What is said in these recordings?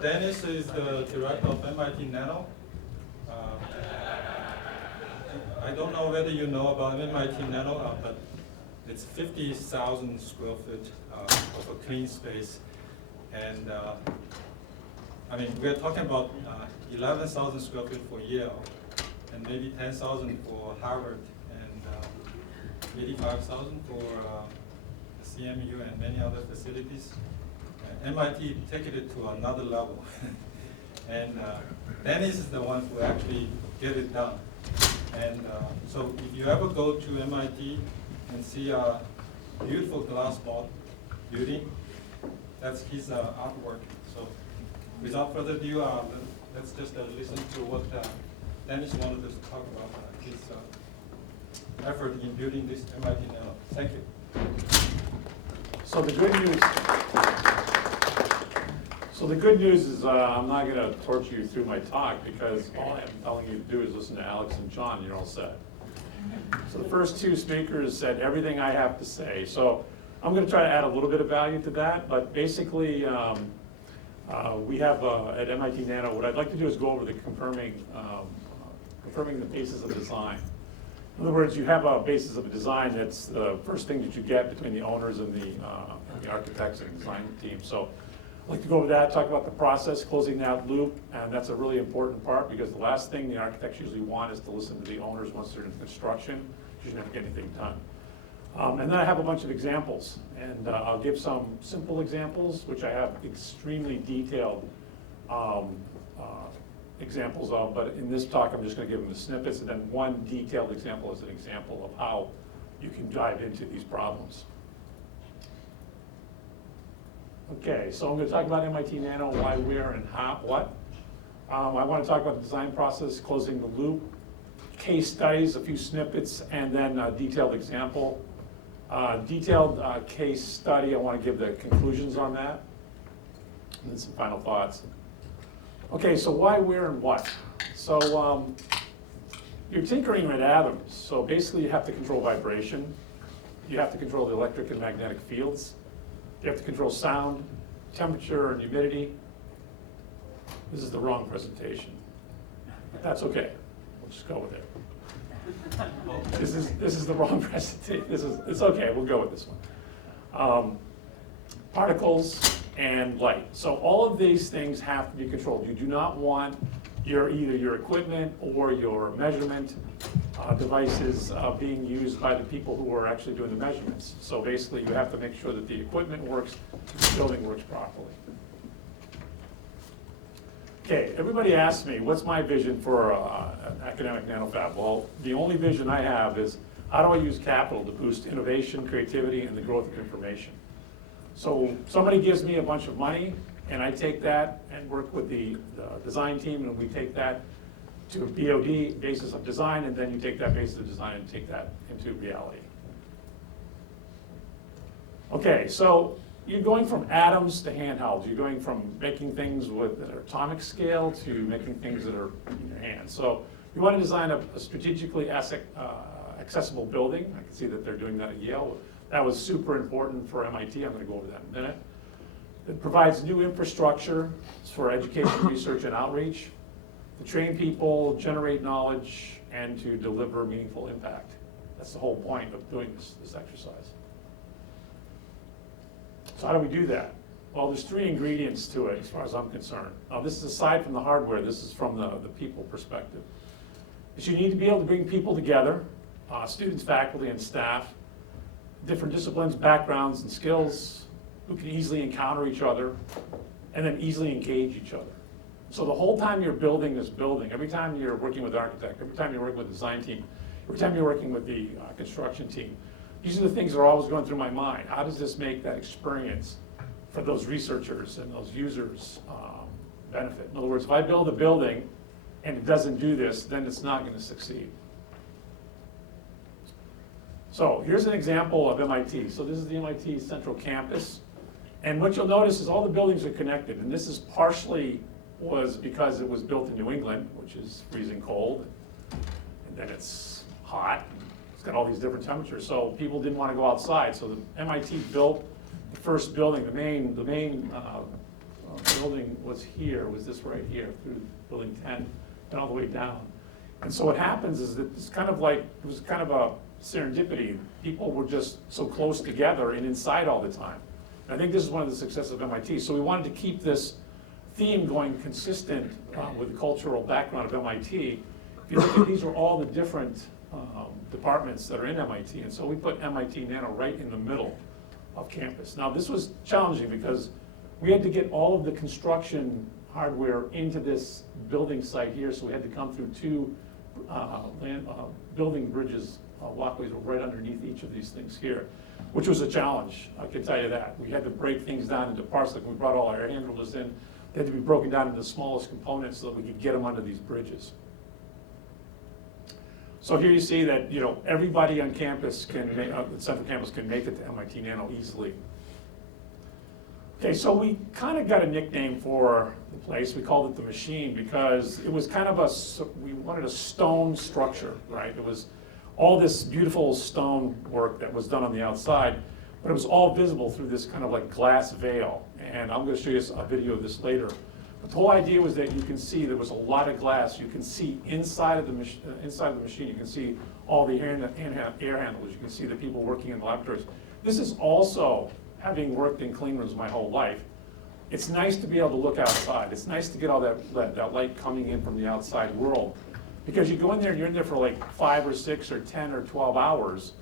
Dennis is the director of MIT.Nano. I don't know whether you know about MIT.Nano, but it's 50,000 square feet of a clean space. And I mean, we're talking about 11,000 square feet for Yale, and maybe 10,000 for Harvard, and 85,000 for CMU and many other facilities. MIT take it to another level. And Dennis is the one who actually get it done. And so if you ever go to MIT and see a beautiful glass building, that's his artwork. So without further ado, let's just listen to what Dennis wanted us to talk about, his effort in building this MIT.Nano. Thank you. So the good news is I'm not going to torture you through my talk, because all I'm telling you to do is listen to Alex and John, you're all set. So the first two speakers said everything I have to say. So I'm going to try to add a little bit of value to that, but basically we have at MIT.Nano, what I'd like to do is go over the confirming the basis of design. In other words, you have a basis of a design that's the first thing that you get between the owners and the architects and design team. So I'd like to go over that, talk about the process, closing that loop, and that's a really important part, because the last thing the architects usually want is to listen to the owners once they're in construction. You never get anything done. And then I have a bunch of examples, and I'll give some simple examples, which I have extremely detailed examples of, but in this talk I'm just going to give them the snippets, and then one detailed example as an example of how you can dive into these problems. Okay, so I'm going to talk about MIT.Nano, why, where, and how, what. I want to talk about the design process, closing the loop, case studies, a few snippets, and then a detailed example. Detailed case study, I want to give the conclusions on that, and then some final thoughts. Okay, so why, where, and what? So you're tinkering with atoms, so basically you have to control vibration, you have to control the electric and magnetic fields, you have to control sound, temperature, and humidity. This is the wrong presentation. That's okay, we'll just go with it. This is the wrong presentation. It's okay, we'll go with this one. Particles and light. So all of these things have to be controlled. You do not want either your equipment or your measurement devices being used by the people who are actually doing the measurements. So basically you have to make sure that the equipment works, the building works properly. Okay, everybody asks me, what's my vision for an academic nanofab? Well, the only vision I have is, how do I use capital to boost innovation, creativity, and the growth of information? So somebody gives me a bunch of money, and I take that and work with the design team, and we take that to a BOD, basis of design, and then you take that basis of design and take that into reality. Okay, so you're going from atoms to handhelds. You're going from making things that are atomic scale to making things that are in your hands. So you want to design a strategically accessible building. I can see that they're doing that at Yale. That was super important for MIT. I'm going to go over that in a minute. It provides new infrastructure for education, research, and outreach to train people, generate knowledge, and to deliver meaningful impact. That's the whole point of doing this exercise. So how do we do that? Well, there's three ingredients to it as far as I'm concerned. Now this is aside from the hardware, this is from the people perspective. Is you need to be able to bring people together, students, faculty, and staff, different disciplines, backgrounds, and skills, who can easily encounter each other, and then easily engage each other. So the whole time you're building this building, every time you're working with the architect, every time you're working with the design team, every time you're working with the construction team, these are the things that are always going through my mind. How does this make that experience for those researchers and those users benefit? In other words, if I build a building and it doesn't do this, then it's not going to succeed. So here's an example of MIT. So this is the MIT Central Campus. And what you'll notice is all the buildings are connected. And this is partially was because it was built in New England, which is freezing cold. And then it's hot. It's got all these different temperatures. So people didn't want to go outside. So the MIT built the first building, the main building was here, was this right here, through building 10, and all the way down. And so what happens is that it's kind of like, it was kind of a serendipity. People were just so close together and inside all the time. And I think this is one of the successes of MIT. So we wanted to keep this theme going consistent with the cultural background of MIT. If you look at, these are all the different departments that are in MIT. And so we put MIT.Nano right in the middle of campus. Now this was challenging because we had to get all of the construction hardware into this building site here. So we had to come through two building bridges, walkways were right underneath each of these things here, which was a challenge, I can tell you that. We had to break things down into parts. Like when we brought all our handlers in, they had to be broken down into the smallest components so that we could get them under these bridges. So here you see that, you know, everybody on campus can make, the central campus can make it to MIT.Nano easily. Okay, so we kind of got a nickname for the place. We called it the Machine because it was kind of we wanted a stone structure, right? It was all this beautiful stone work that was done on the outside, but it was all visible through this kind of like glass veil. And I'm going to show you a video of this later. But the whole idea was that you can see there was a lot of glass. You can see inside of the machine. You can see all the air handlers. You can see the people working in the laboratories. This is also, having worked in clean rooms my whole life, it's nice to be able to look outside. It's nice to get all that light coming in from the outside world. Because you go in there and you're in there for like 5 or 6 or 10 or 12 hours.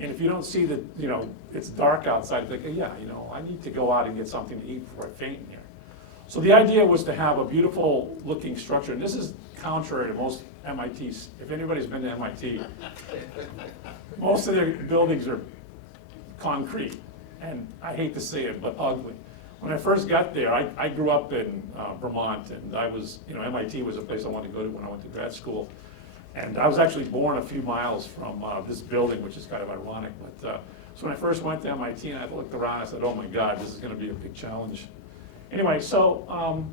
And if you don't see that, you know, it's dark outside, it's like, yeah, you know, I need to go out and get something to eat before I faint in here. So the idea was to have a beautiful looking structure. And this is contrary to most MITs. If anybody's been to MIT, most of their buildings are concrete. And I hate to say it, but ugly. When I first got there, I grew up in Vermont, and I was, you know, MIT was a place I wanted to go to when I went to grad school. And I was actually born a few miles from this building, which is kind of ironic. But so when I first went to MIT and I looked around, I said, oh my God, this is going to be a big challenge. Anyway, so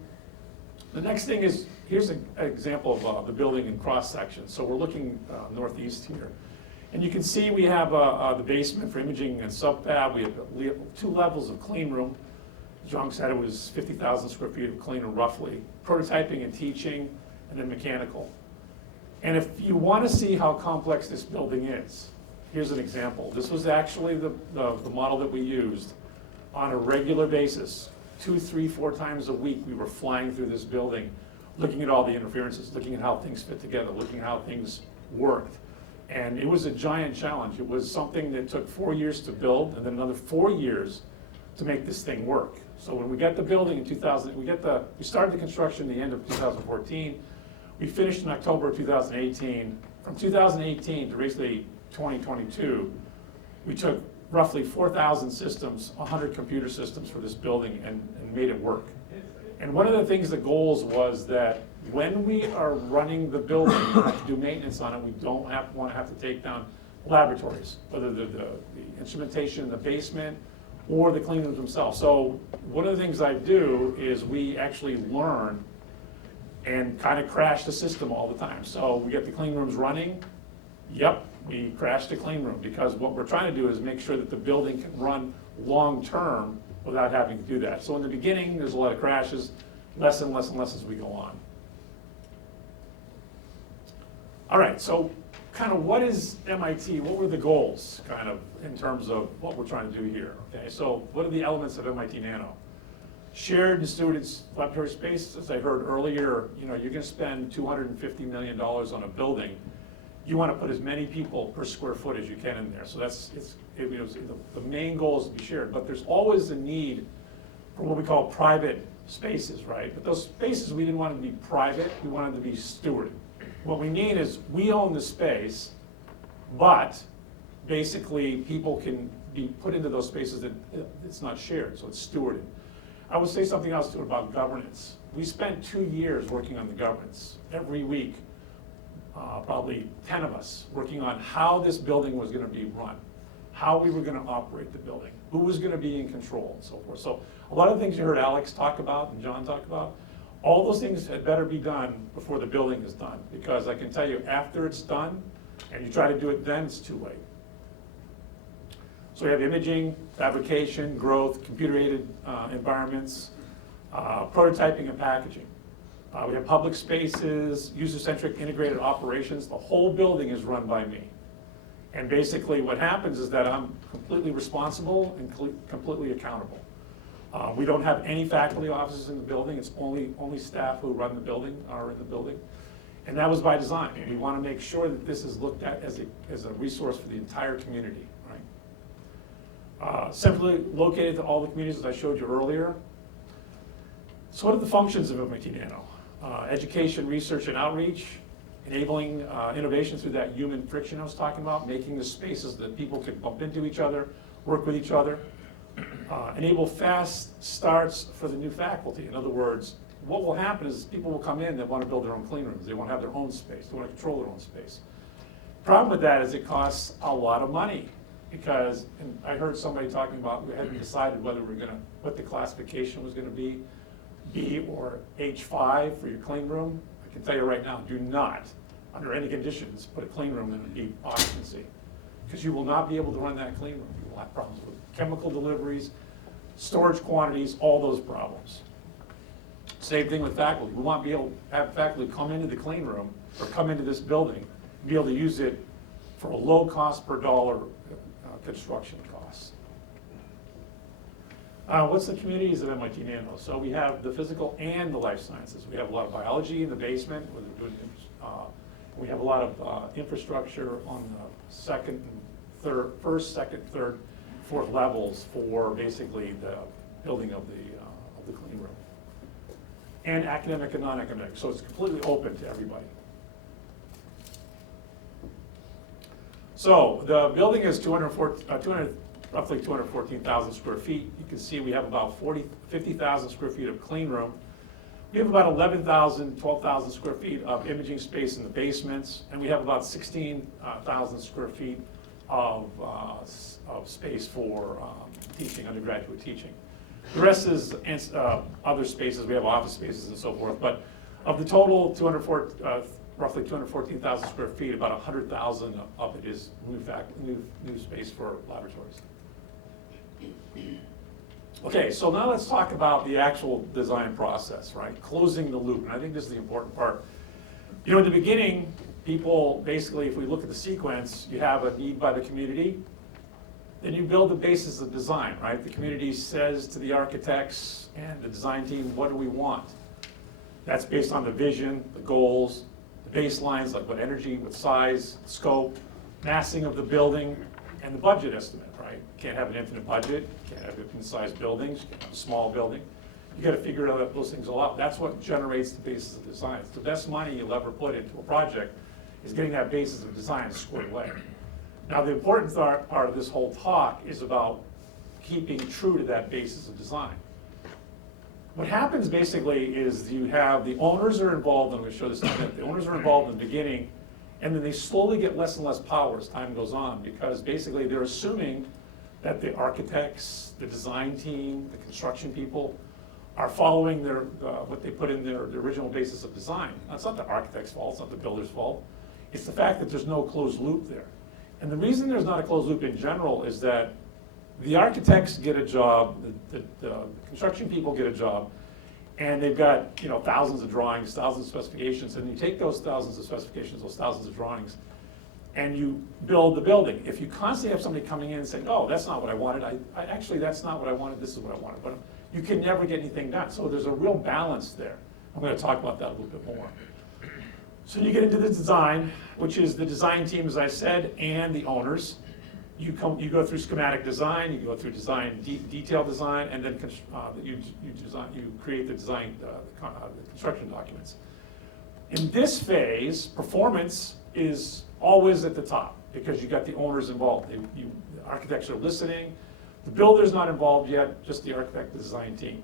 the next thing is, here's an example of the building in cross section. So we're looking northeast here. And you can see we have the basement for imaging and sub-fab. We have 2 levels of clean room. Jorg said it was 50,000 square feet of clean room roughly. Prototyping and teaching, and then mechanical. And if you want to see how complex this building is, here's an example. This was actually the model that we used on a regular basis. 2, 3, 4 times a week we were flying through this building, looking at all the interferences, looking at how things fit together, looking at how things worked. And it was a giant challenge. It was something that took 4 years to build and then another 4 years to make this thing work. So when we got the building in 2000, we started the construction at the end of 2014. We finished in October of 2018. From 2018 to basically 2022, we took roughly 4,000 systems, 100 computer systems for this building and made it work. And one of the things, the goals was that when we are running the building, we have to do maintenance on it, we don't want to have to take down laboratories, whether they're the instrumentation in the basement or the clean rooms themselves. So one of the things I do is we actually learn and kind of crash the system all the time. So we get the clean rooms running, yep, we crash the clean room, because what we're trying to do is make sure that the building can run long-term without having to do that. So in the beginning, there's a lot of crashes, less and less and less as we go on. All right, so kind of what is MIT? What were the goals, kind of, in terms of what we're trying to do here? Okay, so what are the elements of MIT.Nano? Shared and stewarded laboratory space. As I heard earlier, you know, you're going to spend $250 million on a building. You want to put as many people per square foot as you can in there. So the main goal is to be shared, but there's always a need for what we call private spaces, right? But those spaces, we didn't want to be private, we wanted to be stewarded. What we need is, we own the space, but basically people can be put into those spaces that it's not shared, so it's stewarded. I would say something else too about governance. We spent 2 years working on the governance. Every week, probably 10 of us, working on how this building was going to be run, how we were going to operate the building, who was going to be in control, and so forth. So a lot of the things you heard Alex talk about and John talk about, all those things had better be done before the building is done, because I can tell you, after it's done, and you try to do it then, it's too late. So we have imaging, fabrication, growth, computer-aided environments, Prototyping and packaging. We have public spaces, user-centric integrated operations. The whole building is run by me. And basically what happens is that I'm completely responsible and completely accountable. We don't have any faculty offices in the building. It's only staff who run the building are in the building. And that was by design. We want to make sure that this is looked at as a resource for the entire community, right? Centrally located to all the communities, as I showed you earlier. So what are the functions of MIT.Nano? Education, research, and outreach, enabling innovation through that human friction I was talking about, making the spaces that people can bump into each other, work with each other. Enable fast starts for the new faculty. In other words, what will happen is people will come in that want to build their own clean rooms. They want to have their own space. They want to control their own space. Problem with that is it costs a lot of money because, and I heard somebody talking about, we hadn't decided whether what the classification was going to be, B or H5 for your clean room. I can tell you right now, do not, under any conditions, put a clean room in a B occupancy because you will not be able to run that clean room. You will have problems with chemical deliveries, storage quantities, all those problems. Same thing with faculty. We want to be able to have faculty come into the clean room or come into this building and be able to use it for a low cost per dollar construction cost. What's the communities of MIT.Nano? So we have the physical and the life sciences. We have a lot of biology in the basement. We have a lot of infrastructure on the first, second, third, fourth levels for basically the building of the clean room. And academic and non-academic, so it's completely open to everybody. So the building is roughly 214,000 square feet. You can see we have about 50,000 square feet of clean room. We have about 12,000 square feet of imaging space in the basements, and we have about 16,000 square feet of space for teaching, undergraduate teaching. The rest is other spaces. We have office spaces and so forth. But of the total roughly 214,000 square feet, about 100,000 of it is new space for laboratories. Okay, so now let's talk about the actual design process, right? Closing the loop, and I think this is the important part. You know, in the beginning, people basically, if we look at the sequence, you have a need by the community. Then you build the basis of design, right? The community says to the architects and the design team, what do we want? That's based on the vision, the goals, the baselines, like what energy, what size, scope, massing of the building, and the budget estimate, right? You can't have an infinite budget, you can't have infinite-sized buildings, you can't have a small building. You gotta figure those things all out. That's what generates the basis of design. It's the best money you'll ever put into a project is getting that basis of design squared away. Now, the important part of this whole talk is about keeping true to that basis of design. What happens basically is you have the owners are involved, and I'm going to show this in a minute. The owners are involved in the beginning, and then they slowly get less and less power as time goes on, because basically they're assuming that the architects, the design team, the construction people are following their what they put in the original basis of design. Now, it's not the architect's fault, it's not the builder's fault. It's the fact that there's no closed loop there. And the reason there's not a closed loop in general is that the architects get a job, the construction people get a job, and they've got thousands of drawings, thousands of specifications, and you take those thousands of specifications, those thousands of drawings, and you build the building. If you constantly have somebody coming in and saying, oh, that's not what I wanted, actually that's not what I wanted, this is what I wanted, but you can never get anything done. So there's a real balance there. I'm going to talk about that a little bit more. So you get into the design, which is the design team, as I said, and the owners. You go through schematic design, you go through detail design, and then you create the design, the construction documents. In this phase, performance is always at the top because you got the owners involved. The architects are listening. The builder's not involved yet, just the architect, the design team.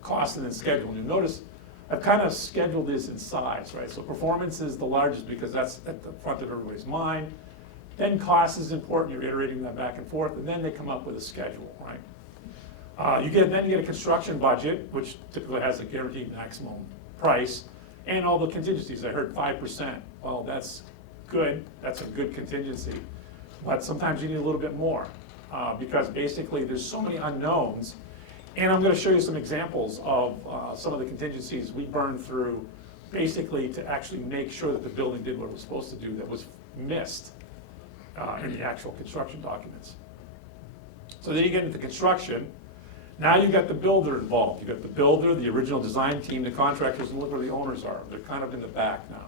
Cost and then schedule. And you notice I've kind of scheduled this in size, right? So performance is the largest because that's at the front of everybody's mind. Then cost is important, you're iterating that back and forth, and then they come up with a schedule, right? You get a construction budget, which typically has a guaranteed maximum price, and all the contingencies. I heard 5%. Well, that's good, that's a good contingency. But sometimes you need a little bit more, because basically there's so many unknowns, And I'm gonna show you some examples of some of the contingencies we burned through, basically to actually make sure that the building did what it was supposed to do that was missed in the actual construction documents. So then you get into construction. Now you've got the builder involved. You've got the builder, the original design team, the contractors, and look where the owners are. They're kind of in the back now.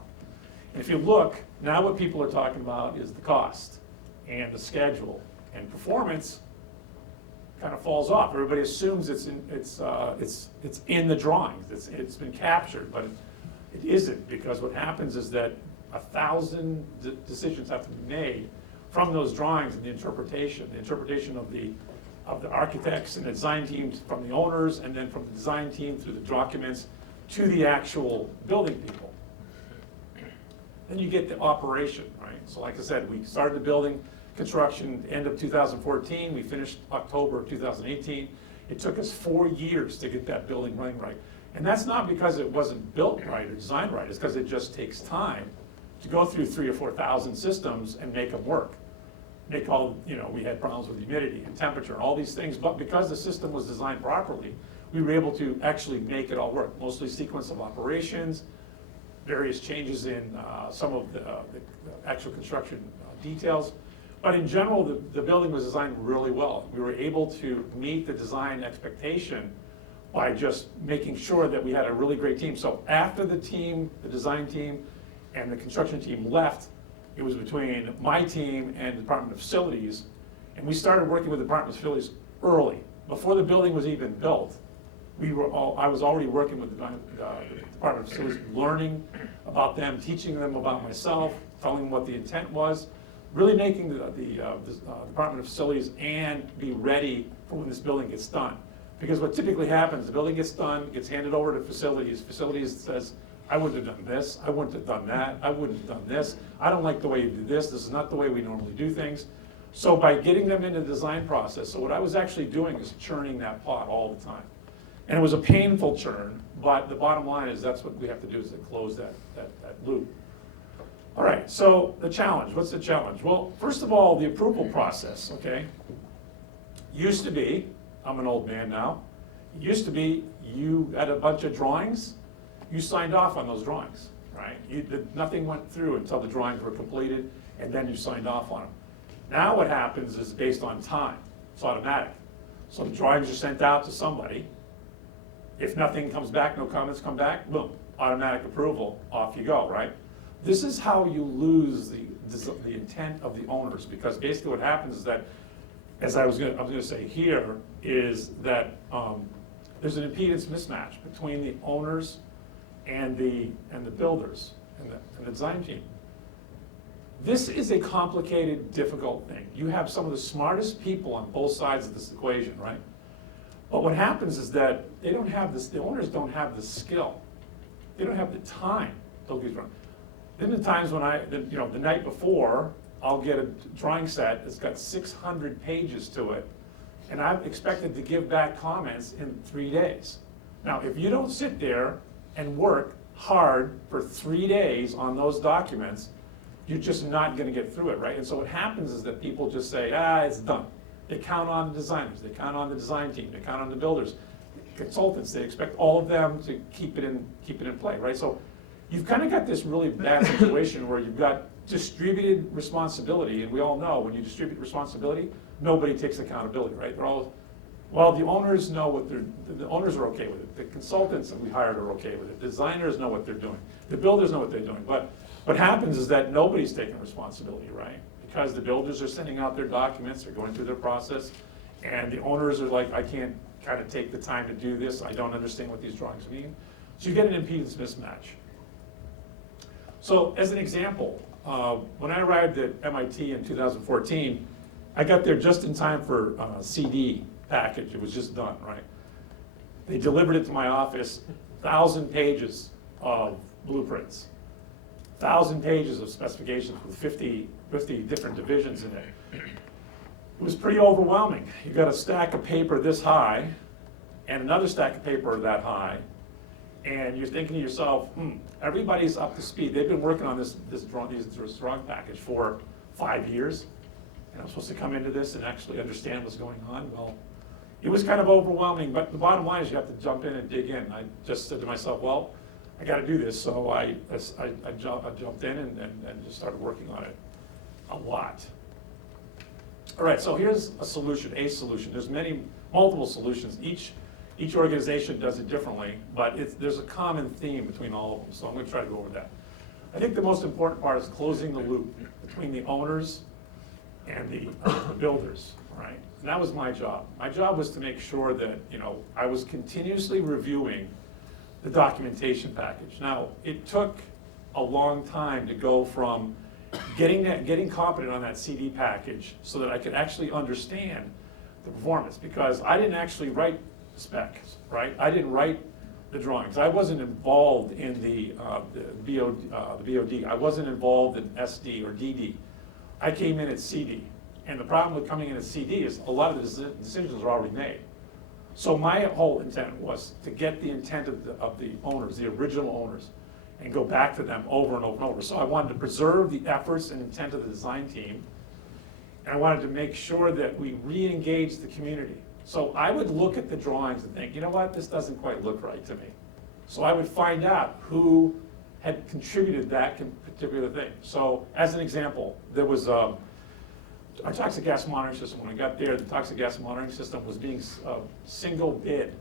And if you look, now what people are talking about is the cost and the schedule, and performance kind of falls off. Everybody assumes it's in the drawings. It's been captured, but it isn't, because what happens is that 1,000 decisions have to be made from those drawings and the interpretation of the architects and the design teams, from the owners, and then from the design team through the documents to the actual building people. Then you get the operation, right? So like I said, we started the building construction end of 2014, we finished October of 2018. It took us 4 years to get that building running right. And that's not because it wasn't built right or designed right, it's because it just takes time to go through 3,000 or 4,000 systems and make them work. Make all, we had problems with humidity and temperature and all these things, but because the system was designed properly, we were able to actually make it all work. Mostly sequence of operations, various changes in some of the actual construction details. But in general, the building was designed really well. We were able to meet the design expectation by just making sure that we had a really great team. So after the design team and the construction team left, it was between my team and the Department of Facilities. And we started working with the Department of Facilities early. Before the building was even built, I was already working with the Department of Facilities, learning about them, teaching them about myself, telling them what the intent was, really making the Department of Facilities and be ready for when this building gets done. Because what typically happens, the building gets done, gets handed over to facilities says, I wouldn't have done this, I wouldn't have done that, I wouldn't have done this, I don't like the way you do this is not the way we normally do things. So by getting them into the design process, so what I was actually doing is churning that pot all the time. And it was a painful churn, but the bottom line is that's what we have to do, is to close that loop. All right, so the challenge, what's the challenge? Well, first of all, the approval process, okay? Used to be, I'm an old man now, it used to be you had a bunch of drawings, you signed off on those drawings, right? Nothing went through until the drawings were completed, and then you signed off on them. Now what happens is based on time, it's automatic. So the drawings are sent out to somebody. If nothing comes back, no comments come back, boom, automatic approval, off you go, right? This is how you lose the intent of the owners, because basically what happens is that, as I was going to say here, is that there's an impedance mismatch between the owners and the builders and the design team. This is a complicated, difficult thing. You have some of the smartest people on both sides of this equation, right? But what happens is that they don't have this, the owners don't have the skill. They don't have the time. Don't get me wrong. Then the times when the night before, I'll get a drawing set that's got 600 pages to it, and I'm expected to give back comments in 3 days. Now, if you don't sit there and work hard for 3 days on those documents, you're just not gonna get through it, right? And so what happens is that people just say, it's done. They count on the designers, they count on the design team, they count on the builders, consultants, they expect all of them to keep it in play, right? So you've kind of got this really bad situation where you've got distributed responsibility, and we all know when you distribute responsibility, nobody takes accountability, right? They're all, well, the owners know the owners are okay with it. The consultants that we hired are okay with it. The designers know what they're doing. The builders know what they're doing. But what happens is that nobody's taking responsibility, right? Because the builders are sending out their documents, they're going through their process, and the owners are like, I can't kind of take the time to do this, I don't understand what these drawings mean. So you get an impedance mismatch. So as an example, when I arrived at MIT in 2014, I got there just in time for CD package, it was just done, right? They delivered it to my office, 1,000 pages of blueprints, 1,000 pages of specifications with 50 different divisions in it. It was pretty overwhelming. You got a stack of paper this high and another stack of paper that high, and you're thinking to yourself, everybody's up to speed. They've been working on this drawing package for 5 years, and I'm supposed to come into this and actually understand what's going on. Well, it was kind of overwhelming, but the bottom line is you have to jump in and dig in. I just said to myself, well, I gotta do this, so I jumped in and just started working on it a lot. All right, so here's a solution. There's multiple solutions. Each organization does it differently, but there's a common theme between all of them, so I'm gonna try to go over that. I think the most important part is closing the loop between the owners and the builders, right? And that was my job. My job was to make sure that, I was continuously reviewing the documentation package. Now, it took a long time to go from getting competent on that CD package so that I could actually understand the performance, because I didn't actually write the specs, right? I didn't write the drawings. I wasn't involved in the BOD. I wasn't involved in SD or DD. I came in at CD. And the problem with coming in at CD is a lot of the decisions are already made. So my whole intent was to get the intent of the owners, the original owners, and go back to them over and over and over. So I wanted to preserve the efforts and intent of the design team, and I wanted to make sure that we re-engage the community. So I would look at the drawings and think, you know what, this doesn't quite look right to me. So I would find out who had contributed that particular thing. So as an example, there was our toxic gas monitoring system. When I got there, the toxic gas monitoring system was being single bid.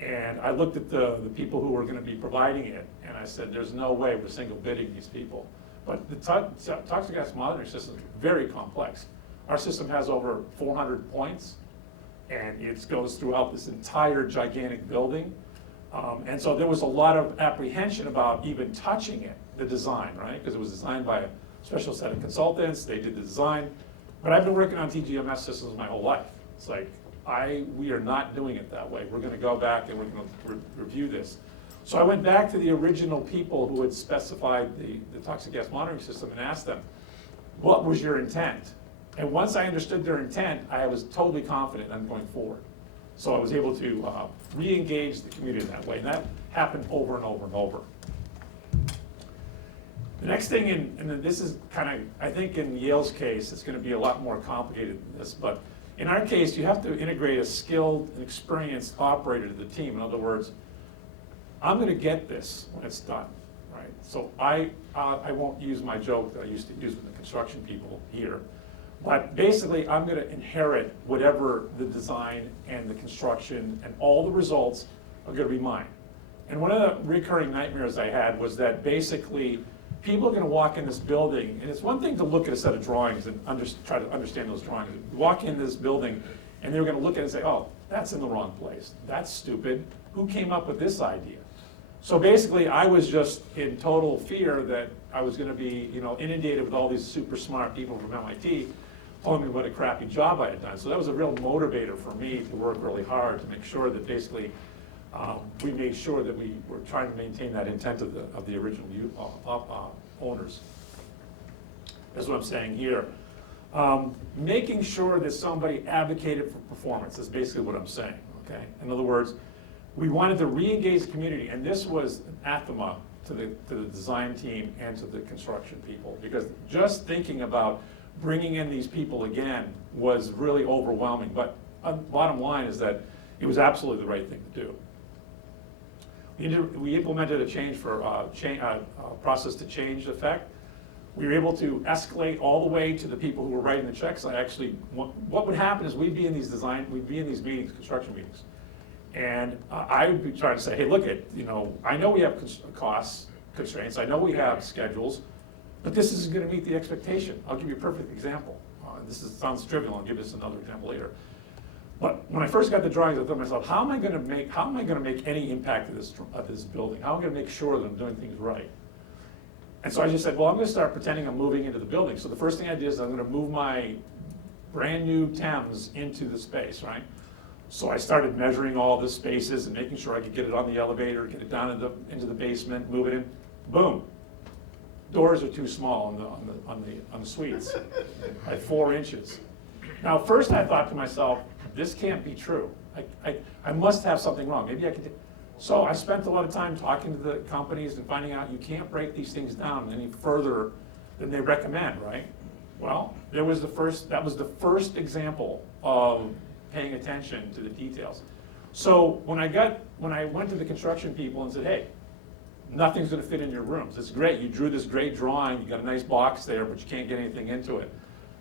And I looked at the people who were going to be providing it, and I said, there's no way we're single bidding these people. But the toxic gas monitoring system is very complex. Our system has over 400 points, and it goes throughout this entire gigantic building. And so there was a lot of apprehension about even touching it, the design, right? Because it was designed by a special set of consultants, they did the design. But I've been working on TGMS systems my whole life. It's like, we are not doing it that way. We're gonna go back and we're gonna review this. So I went back to the original people who had specified the toxic gas monitoring system and asked them, what was your intent? And once I understood their intent, I was totally confident on going forward. So I was able to re-engage the community that way, and that happened over and over and over. The next thing, and this is kind of, I think in Yale's case, it's going to be a lot more complicated than this, but in our case, you have to integrate a skilled and experienced operator to the team. In other words, I'm going to get this when it's done, right? So I won't use my joke that I used to use with the construction people here, but basically I'm going to inherit whatever the design and the construction and all the results are going to be mine. And one of the recurring nightmares I had was that basically people are going to walk in this building, and it's one thing to look at a set of drawings and try to understand those drawings. Walk in this building, and they're going to look at it and say, oh, that's in the wrong place. That's stupid. Who came up with this idea? So basically, I was just in total fear that I was going to be, inundated with all these super smart people from MIT telling me what a crappy job I had done. So that was a real motivator for me to work really hard to make sure that basically we made sure that we were trying to maintain that intent of the original owners. That's what I'm saying here. Making sure that somebody advocated for performance is basically what I'm saying, okay? In other words, we wanted to re-engage the community, and this was anathema to the design team and to the construction people, because just thinking about bringing in these people again was really overwhelming. But bottom line is that it was absolutely the right thing to do. We implemented a change for process to change effect. We were able to escalate all the way to the people who were writing the checks. What would happen is we'd be in these meetings, construction meetings, and I would be trying to say, hey, look I know we have cost constraints, I know we have schedules, but this isn't going to meet the expectation. I'll give you a perfect example. Sounds trivial. I'll give this another example later. But when I first got the drawings, I thought to myself, how am I going to make any impact of this building? How am I going to make sure that I'm doing things right? And so I just said, well, I'm going to start pretending I'm moving into the building. So the first thing I did is I'm going to move my brand new Thames into the space, right? So I started measuring all the spaces and making sure I could get it on the elevator, get it down into the basement, move it in. Boom. Doors are too small on the suites, by 4 inches. Now, first I thought to myself, this can't be true. I must have something wrong. Maybe I could. So I spent a lot of time talking to the companies and finding out you can't break these things down any further than they recommend, right? Well, that was the first example of paying attention to the details. So when I went to the construction people and said, hey, nothing's gonna fit in your rooms. It's great, you drew this great drawing, you got a nice box there, but you can't get anything into it.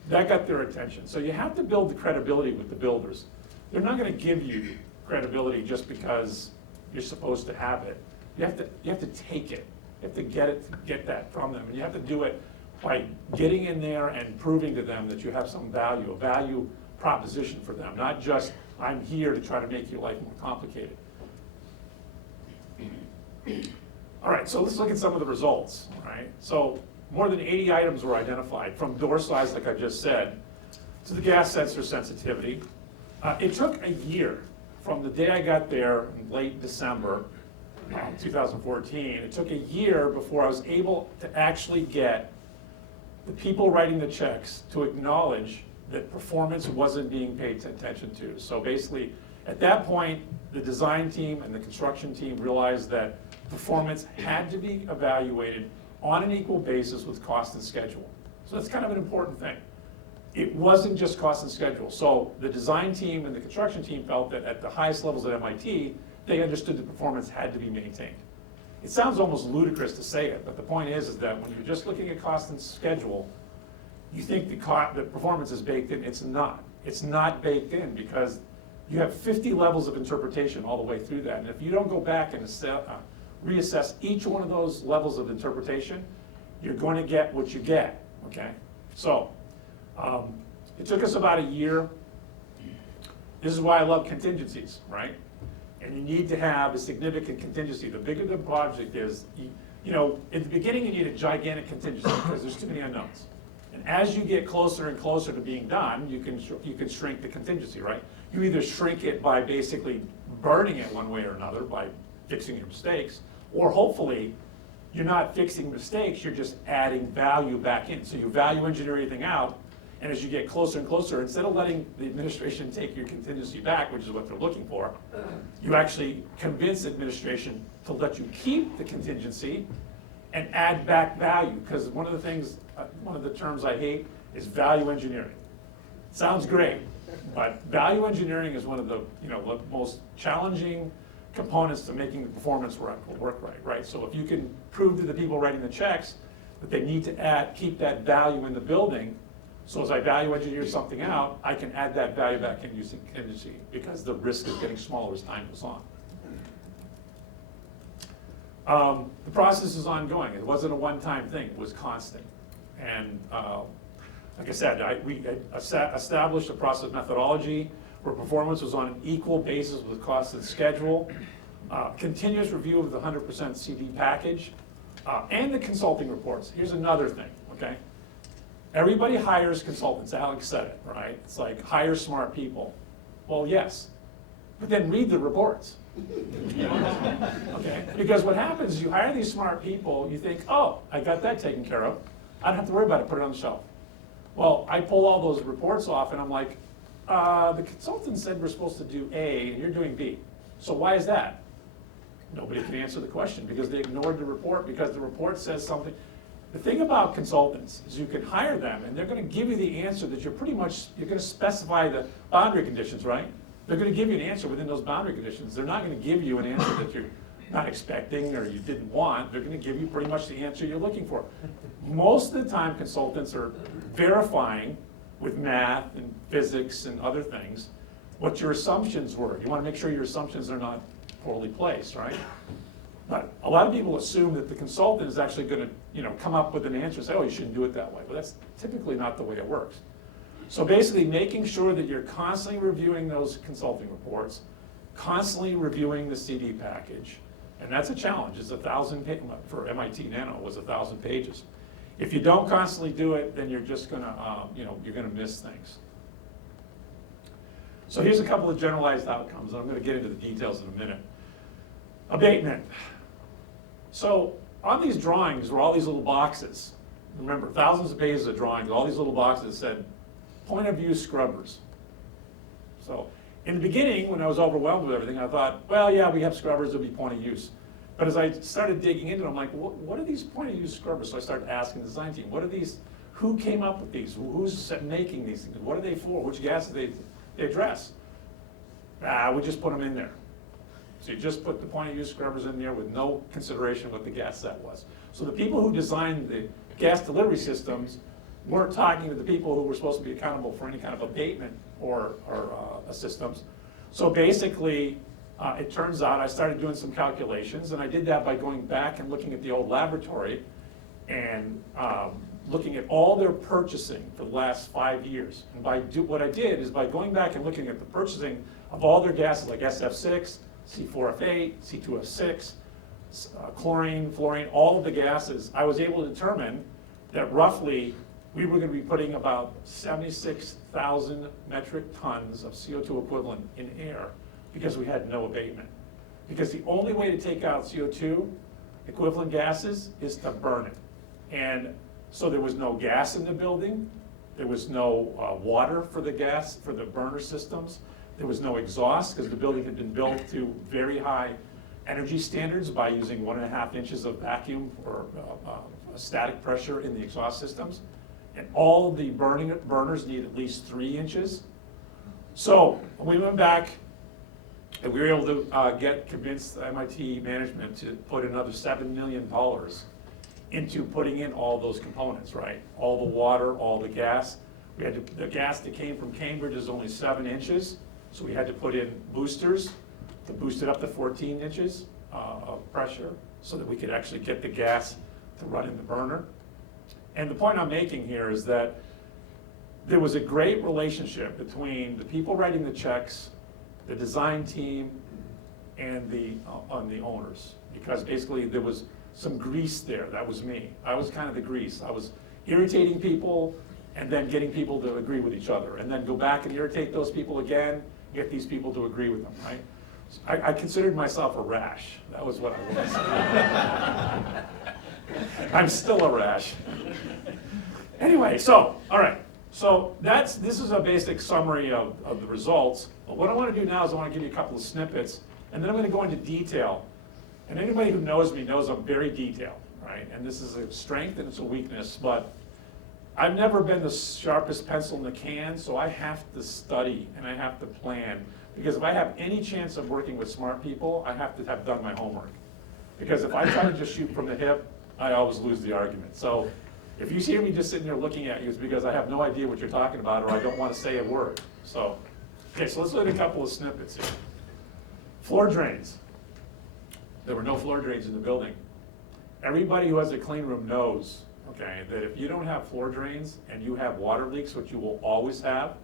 That got their attention. So you have to build the credibility with the builders. They're not gonna give you credibility just because you're supposed to have it. You have to take it. You have to get that from them. And you have to do it by getting in there and proving to them that you have some value, a value proposition for them, not just, I'm here to try to make your life more complicated. All right, so let's look at some of the results, all right? So more than 80 items were identified, from door size, like I just said, to the gas sensor sensitivity. It took a year from the day I got there in late December 2014. It took a year before I was able to actually get the people writing the checks to acknowledge that performance wasn't being paid attention to. So basically, at that point, the design team and the construction team realized that performance had to be evaluated on an equal basis with cost and schedule. So that's kind of an important thing. It wasn't just cost and schedule. So the design team and the construction team felt that at the highest levels at MIT, they understood the performance had to be maintained. It sounds almost ludicrous to say it, but the point is that when you're just looking at cost and schedule, you think the performance is baked in. It's not. It's not baked in because you have 50 levels of interpretation all the way through that. And if you don't go back and reassess each one of those levels of interpretation, you're going to get what you get, okay? So, it took us about a year. This is why I love contingencies, right? And you need to have a significant contingency. The bigger the project is, you know, in the beginning you need a gigantic contingency because there's too many unknowns. And as you get closer and closer to being done, you can shrink the contingency, right? You either shrink it by basically burning it one way or another, by fixing your mistakes, or hopefully you're not fixing mistakes, you're just adding value back in. So you value engineer everything out, and as you get closer and closer, instead of letting the administration take your contingency back, which is what they're looking for, you actually convince administration to let you keep the contingency and add back value. Because one of the things, one of the terms I hate is value engineering. Sounds great, but value engineering is one of the most challenging components to making the performance work right? So if you can prove to the people writing the checks that they need to keep that value in the building, so as I value engineer something out, I can add that value back in using contingency because the risk is getting smaller as time goes on. The process is ongoing. It wasn't a one-time thing. It was constant. And like I said, we established a process methodology where performance was on an equal basis with cost and schedule, continuous review of the 100% CD package, and the consulting reports. Here's another thing, okay? Everybody hires consultants. Alex said it, right? It's like, hire smart people. Well, yes, but then read the reports. Okay? Because what happens is you hire these smart people, you think, oh, I got that taken care of. I don't have to worry about it, put it on the shelf. Well, I pull all those reports off and I'm like, the consultant said we're supposed to do A and you're doing B. So why is that? Nobody can answer the question because they ignored the report because the report says something. The thing about consultants is you can hire them and they're going to give you the answer that you're going to specify the boundary conditions, right? They're going to give you an answer within those boundary conditions. They're not going to give you an answer that you're not expecting or you didn't want. They're going to give you pretty much the answer you're looking for. Most of the time consultants are verifying with math and physics and other things what your assumptions were. You want to make sure your assumptions are not poorly placed, right? But a lot of people assume that the consultant is actually going to, come up with an answer and say, oh, you shouldn't do it that way. But that's typically not the way it works. So basically making sure that you're constantly reviewing those consulting reports, constantly reviewing the CD package, and that's a challenge. It's 1,000 pages. For MIT.Nano, it was 1,000 pages. If you don't constantly do it, then you're just gonna, you're gonna miss things. So here's a couple of generalized outcomes, and I'm gonna get into the details in a minute. Abatement. So on these drawings were all these little boxes. Remember, thousands of pages of drawings, all these little boxes said, point of view scrubbers. So in the beginning, when I was overwhelmed with everything, I thought, well, yeah, we have scrubbers, it'll be point of use. But as I started digging into it, I'm like, what are these point of use scrubbers? So I started asking the design team, what are these, who came up with these? Who's making these things? What are they for? Which gases they address? We just put them in there. So you just put the point of use scrubbers in there with no consideration what the gas set was. So the people who designed the gas delivery systems weren't talking to the people who were supposed to be accountable for any kind of abatement or systems. So basically, it turns out I started doing some calculations, and I did that by going back and looking at the old laboratory and looking at all their purchasing for the last 5 years. And what I did is by going back and looking at the purchasing of all their gases like SF6, C4F8, C2F6, chlorine, fluorine, all of the gases, I was able to determine that roughly we were going to be putting about 76,000 metric tons of CO2 equivalent in air because we had no abatement. Because the only way to take out CO2 equivalent gases is to burn it. And so there was no gas in the building, there was no water for the gas, for the burner systems, there was no exhaust because the building had been built to very high energy standards by using 1.5 inches of vacuum or static pressure in the exhaust systems. And all the burners need at least 3 inches. So we went back and we were able to convince MIT management to put another $7 million into putting in all those components, right? All the water, all the gas. The gas that came from Cambridge is only 7 inches, so we had to put in boosters to boost it up to 14 inches of pressure so that we could actually get the gas to run in the burner. And the point I'm making here is that there was a great relationship between the people writing the checks, the design team, and the owners. Because basically there was some grease there. That was me. I was kind of the grease. I was irritating people and then getting people to agree with each other. And then go back and irritate those people again, get these people to agree with them, right? So I considered myself a rash. That was what I was. I'm still a rash. Anyway, so, all right. So this is a basic summary of the results. But what I want to do now is I want to give you a couple of snippets, and then I'm going to go into detail. And anybody who knows me knows I'm very detailed, right? And this is a strength and it's a weakness, but I've never been the sharpest pencil in the can, so I have to study and I have to plan. Because if I have any chance of working with smart people, I have to have done my homework. Because if I try to just shoot from the hip, I always lose the argument. So if you hear me just sitting there looking at you, it's because I have no idea what you're talking about or I don't want to say a word. So, okay, so let's look at a couple of snippets here. Floor drains. There were no floor drains in the building. Everybody who has a clean room knows, okay, that if you don't have floor drains and you have water leaks, which you will always have,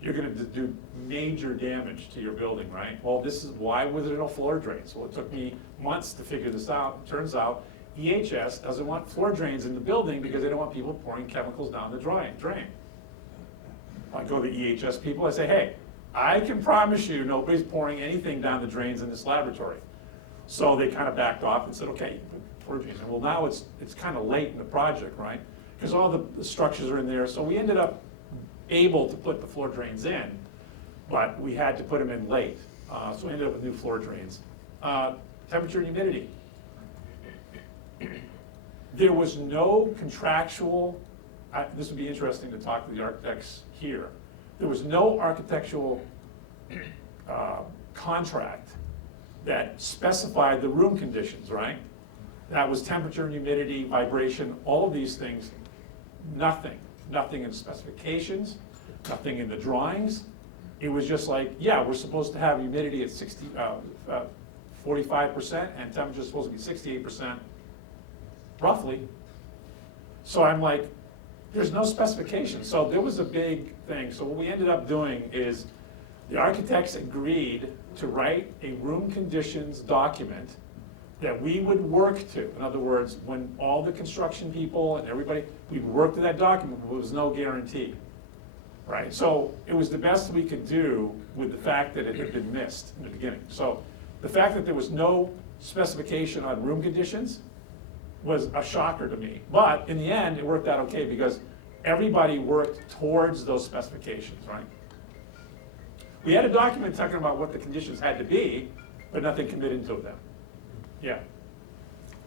you're going to do major damage to your building, right? Well, this is why was there no floor drains? Well, it took me months to figure this out. It turns out EHS doesn't want floor drains in the building because they don't want people pouring chemicals down the drain. I go to the EHS people, I say, hey, I can promise you nobody's pouring anything down the drains in this laboratory. So they kind of backed off and said, okay, floor drains. And well, now it's kind of late in the project, right? Because all the structures are in there. So we ended up able to put the floor drains in, but we had to put them in late. So we ended up with new floor drains. Temperature and humidity. There was no contractual, this would be interesting to talk to the architects here. There was no architectural contract that specified the room conditions, right? That was temperature and humidity, vibration, all of these things, nothing in the specifications, nothing in the drawings. It was just like, yeah, we're supposed to have humidity at 45% and temperature is supposed to be 68%, roughly. So I'm like, there's no specification. So there was a big thing. So what we ended up doing is the architects agreed to write a room conditions document that we would work to. In other words, when all the construction people and everybody, we'd work to that document, but there was no guarantee, right? So it was the best we could do with the fact that it had been missed in the beginning. So the fact that there was no specification on room conditions was a shocker to me. But in the end, it worked out okay because everybody worked towards those specifications, right? We had a document talking about what the conditions had to be, but nothing committed to them. Yeah.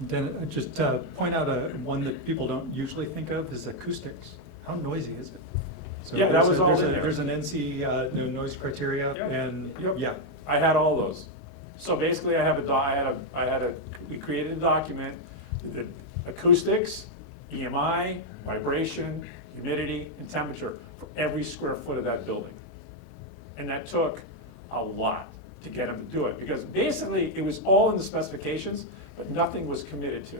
Then just point out one that people don't usually think of is acoustics. How noisy is it? So Yeah, that there's was a- all there's in a- there. There's an NC no noise criteria, Yep. and, Yep. yeah. I had all those. So basically, we created a document that did acoustics, EMI, vibration, humidity, and temperature for every square foot of that building. And that took a lot to get them to do it, because basically, it was all in the specifications, but nothing was committed to.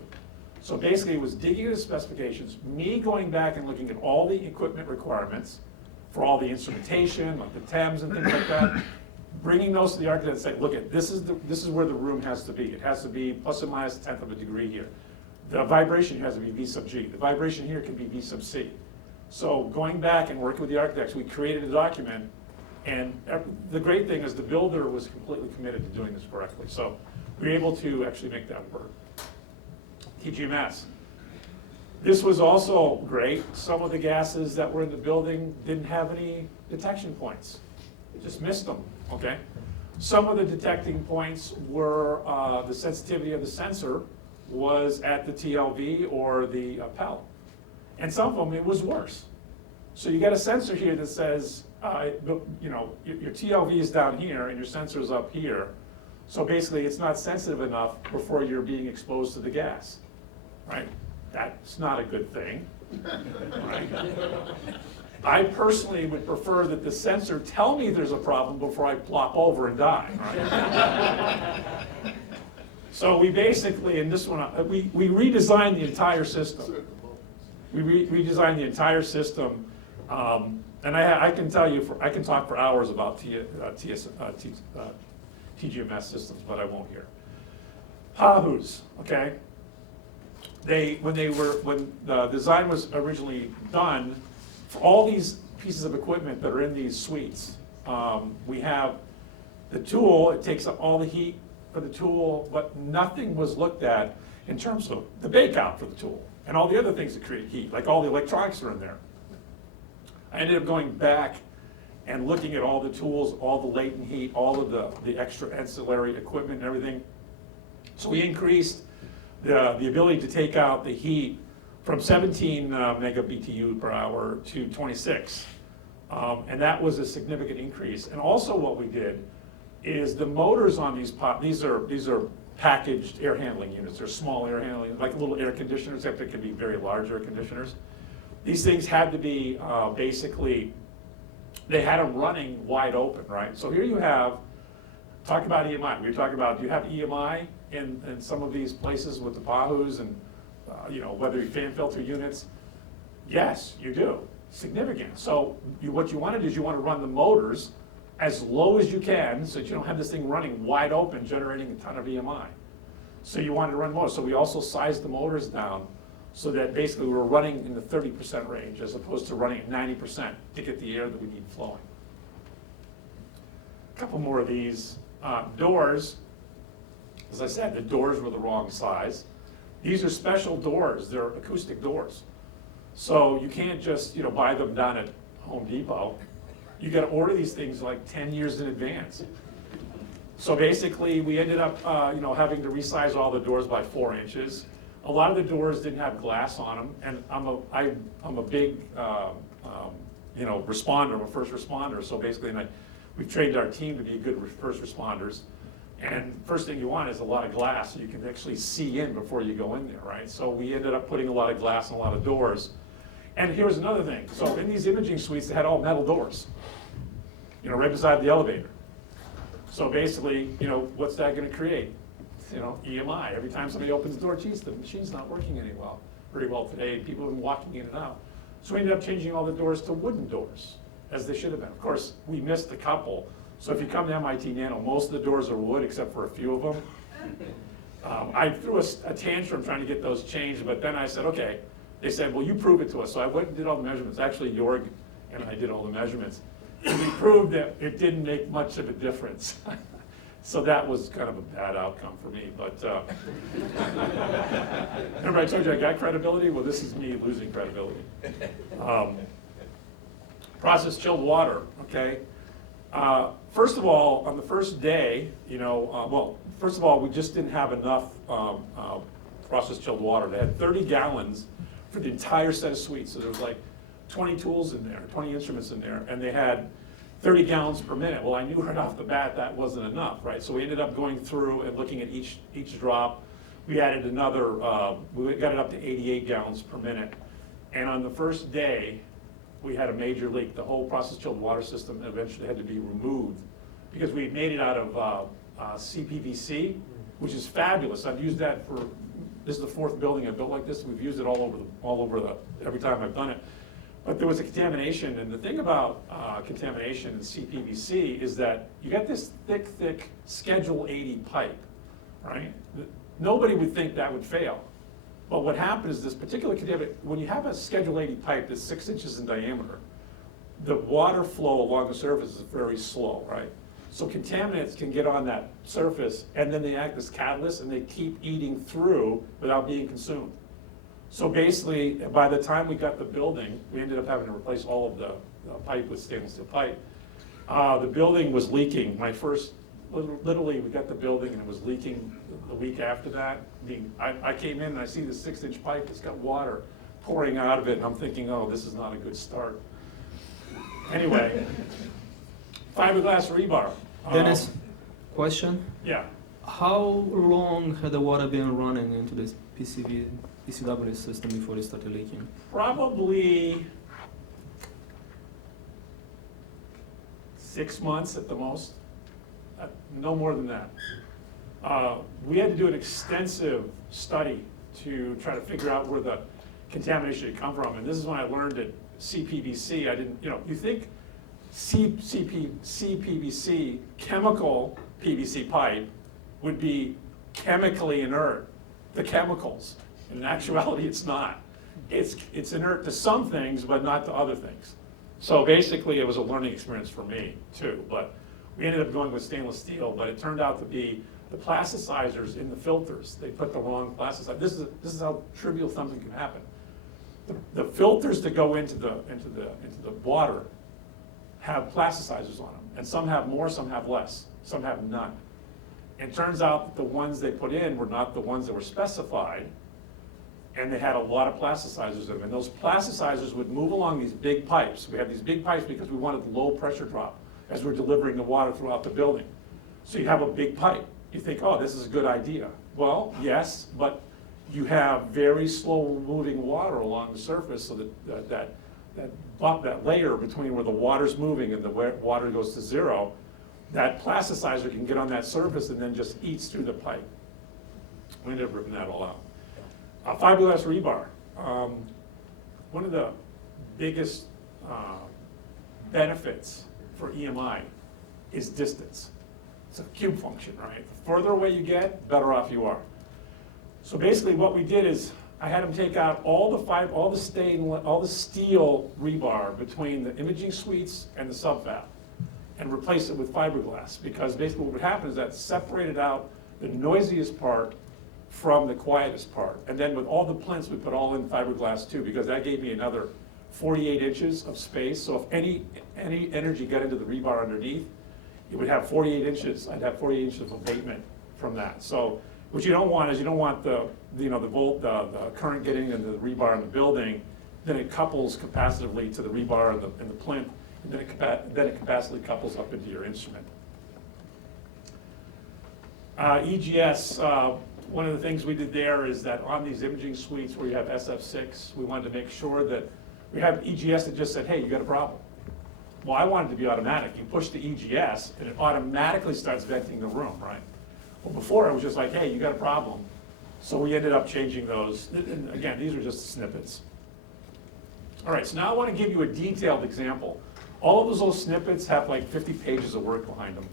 So basically, it was digging into the specifications, me going back and looking at all the equipment requirements for all the instrumentation, like the TEMS and things like that, bringing those to the architect and saying, look, this is where the room has to be. It has to be plus or minus a tenth of a degree here. The vibration has to be V sub G. The vibration here can be V sub C. So going back and working with the architects, we created a document, and the great thing is the builder was completely committed to doing this correctly. So we were able to actually make that work. TGMS. This was also great. Some of the gases that were in the building didn't have any detection points. It just missed them, okay? Some of the detecting points were the sensitivity of the sensor was at the TLV or the PEL. And some of them, it was worse. So you got a sensor here that says, you know, your TLV is down here and your sensor is up here. So basically, it's not sensitive enough before you're being exposed to the gas, right? That's not a good thing, right? I personally would prefer that the sensor tell me there's a problem before I plop over and die, right? So we basically, in this one, we redesigned the entire system. We redesigned the entire system, and I can tell you, I can talk for hours about TGMS systems, but I won't here. PAHUs, okay? When the design was originally done, for all these pieces of equipment that are in these suites, we have the tool, it takes up all the heat for the tool, but nothing was looked at in terms of the bake out for the tool and all the other things that create heat, like all the electronics are in there. I ended up going back and looking at all the tools, all the latent heat, all of the extra ancillary equipment and everything. So we increased the ability to take out the heat from 17 megabtu per hour to 26. And that was a significant increase. And also what we did is the motors on these are packaged air handling units. They're small air handling, like little air conditioners, except they can be very large air conditioners. These things had to be basically, they had them running wide open, right? So here you have, talk about EMI. We were talking about, do you have EMI in some of these places with the PAHUs and you know, whether you fan filter units? Yes, you do, significant. So what you want to do is you want to run the motors as low as you can so that you don't have this thing running wide open, generating a ton of EMI. So you want to run motors. So we also sized the motors down so that basically we're running in the 30% range as opposed to running at 90% to get the air that we need flowing. A couple more of these. Doors, as I said, the doors were the wrong size. These are special doors, they're acoustic doors. So you can't just, you know, buy them down at Home Depot. You gotta order these things like 10 years in advance. So basically, we ended up, you know, having to resize all the doors by 4 inches. A lot of the doors didn't have glass on them, and I'm a big, you know, responder, I'm a first responder, so basically, we've trained our team to be good first responders. And first thing you want is a lot of glass so you can actually see in before you go in there, right? So we ended up putting a lot of glass and a lot of doors. And here's another thing. So in these imaging suites, they had all metal doors, you know, right beside the elevator. So basically, you know, what's that gonna create? You know, EMI. Every time somebody opens the door, geez, the machine's not working very well today. People have been walking in and out. So we ended up changing all the doors to wooden doors, as they should have been. Of course, we missed a couple. So if you come to MIT.Nano, most of the doors are wood except for a few of them. I threw a tantrum trying to get those changed, but then I said, okay. They said, well, you prove it to us. So I went and did all the measurements. Actually, Jorg and I did all the measurements. And we proved that it didn't make much of a difference. So that was kind of a bad outcome for me. But remember I told you I got credibility? Well, this is me losing credibility. Process chilled water, okay? First of all, on the first day, you know, well, first of all, we just didn't have enough process chilled water. They had 30 gallons for the entire set of suites. So there was like 20 tools in there, 20 instruments in there, and they had 30 gallons per minute. Well, I knew right off the bat that wasn't enough, right? So we ended up going through and looking at each drop. We added another, we got it up to 88 gallons per minute. And on the first day, we had a major leak. The whole process chilled water system eventually had to be removed because we made it out of CPVC, which is fabulous. I've used that for, this is the 4th building I've built like this. We've used it every time I've done it. But there was a contamination, and the thing about contamination in CPVC is that you got this thick Schedule 80 pipe, right? Nobody would think that would fail. But what happened is this particular contaminant, when you have a Schedule 80 pipe that's 6 inches in diameter, the water flow along the surface is very slow, right? So contaminants can get on that surface, and then they act as catalysts, and they keep eating through without being consumed. So basically, by the time we got the building, we ended up having to replace all of the pipe with stainless steel pipe. The building was leaking. Literally, we got the building and it was leaking the week after that. I came in and I see this 6-inch pipe that's got water pouring out of it, and I'm thinking, oh, this is not a good start. Anyway, fiberglass rebar. Dennis, question? Yeah. How long had the water been running into this PCW system before it started leaking? Probably 6 months at the most, no more than that. We had to do an extensive study to try to figure out where the contamination had come from, and this is when I learned that CPVC, I didn't, you think CPVC, chemical PVC pipe, would be chemically inert, the chemicals. In actuality, it's not. It's inert to some things, but not to other things. So basically, it was a learning experience for me, too. But we ended up going with stainless steel, but it turned out to be the plasticizers in the filters. They put the wrong plasticizer. This is how trivial something can happen. The filters that go into the water have plasticizers on them, and some have more, some have less, some have none. It turns out that the ones they put in were not the ones that were specified, and they had a lot of plasticizers in them. And those plasticizers would move along these big pipes. We had these big pipes because we wanted low pressure drop as we're delivering the water throughout the building. So you have a big pipe. You think, oh, this is a good idea. Well, yes, but you have very slow moving water along the surface, so that layer between where the water's moving and the water goes to zero, that plasticizer can get on that surface and then just eats through the pipe. We ended up ripping that all out. Fiberglass rebar. One of the biggest benefits for EMI is distance. It's a cube function, right? The further away you get, better off you are. So basically what we did is I had them take out all the steel rebar between the imaging suites and the subfab and replace it with fiberglass, because basically what would happen is that separated out the noisiest part from the quietest part. And then with all the plinths, we put all in fiberglass too, because that gave me another 48 inches of space. So if any energy got into the rebar underneath, it would have 48 inches. I'd have 48 inches of abatement from that. So what you don't want is you don't want the current getting into the rebar in the building, then it couples capacitively to the rebar and the plinth, and then it capacitively couples up into your instrument. EGS, one of the things we did there is that on these imaging suites where you have SF6, we wanted to make sure that we have EGS that just said, hey, you got a problem. Well, I want it to be automatic. You push the EGS and it automatically starts venting the room, right? Well, before it was just like, hey, you got a problem. So we ended up changing those. And again, these are just snippets. All right, so now I want to give you a detailed example. All of those snippets have like 50 pages of work behind them.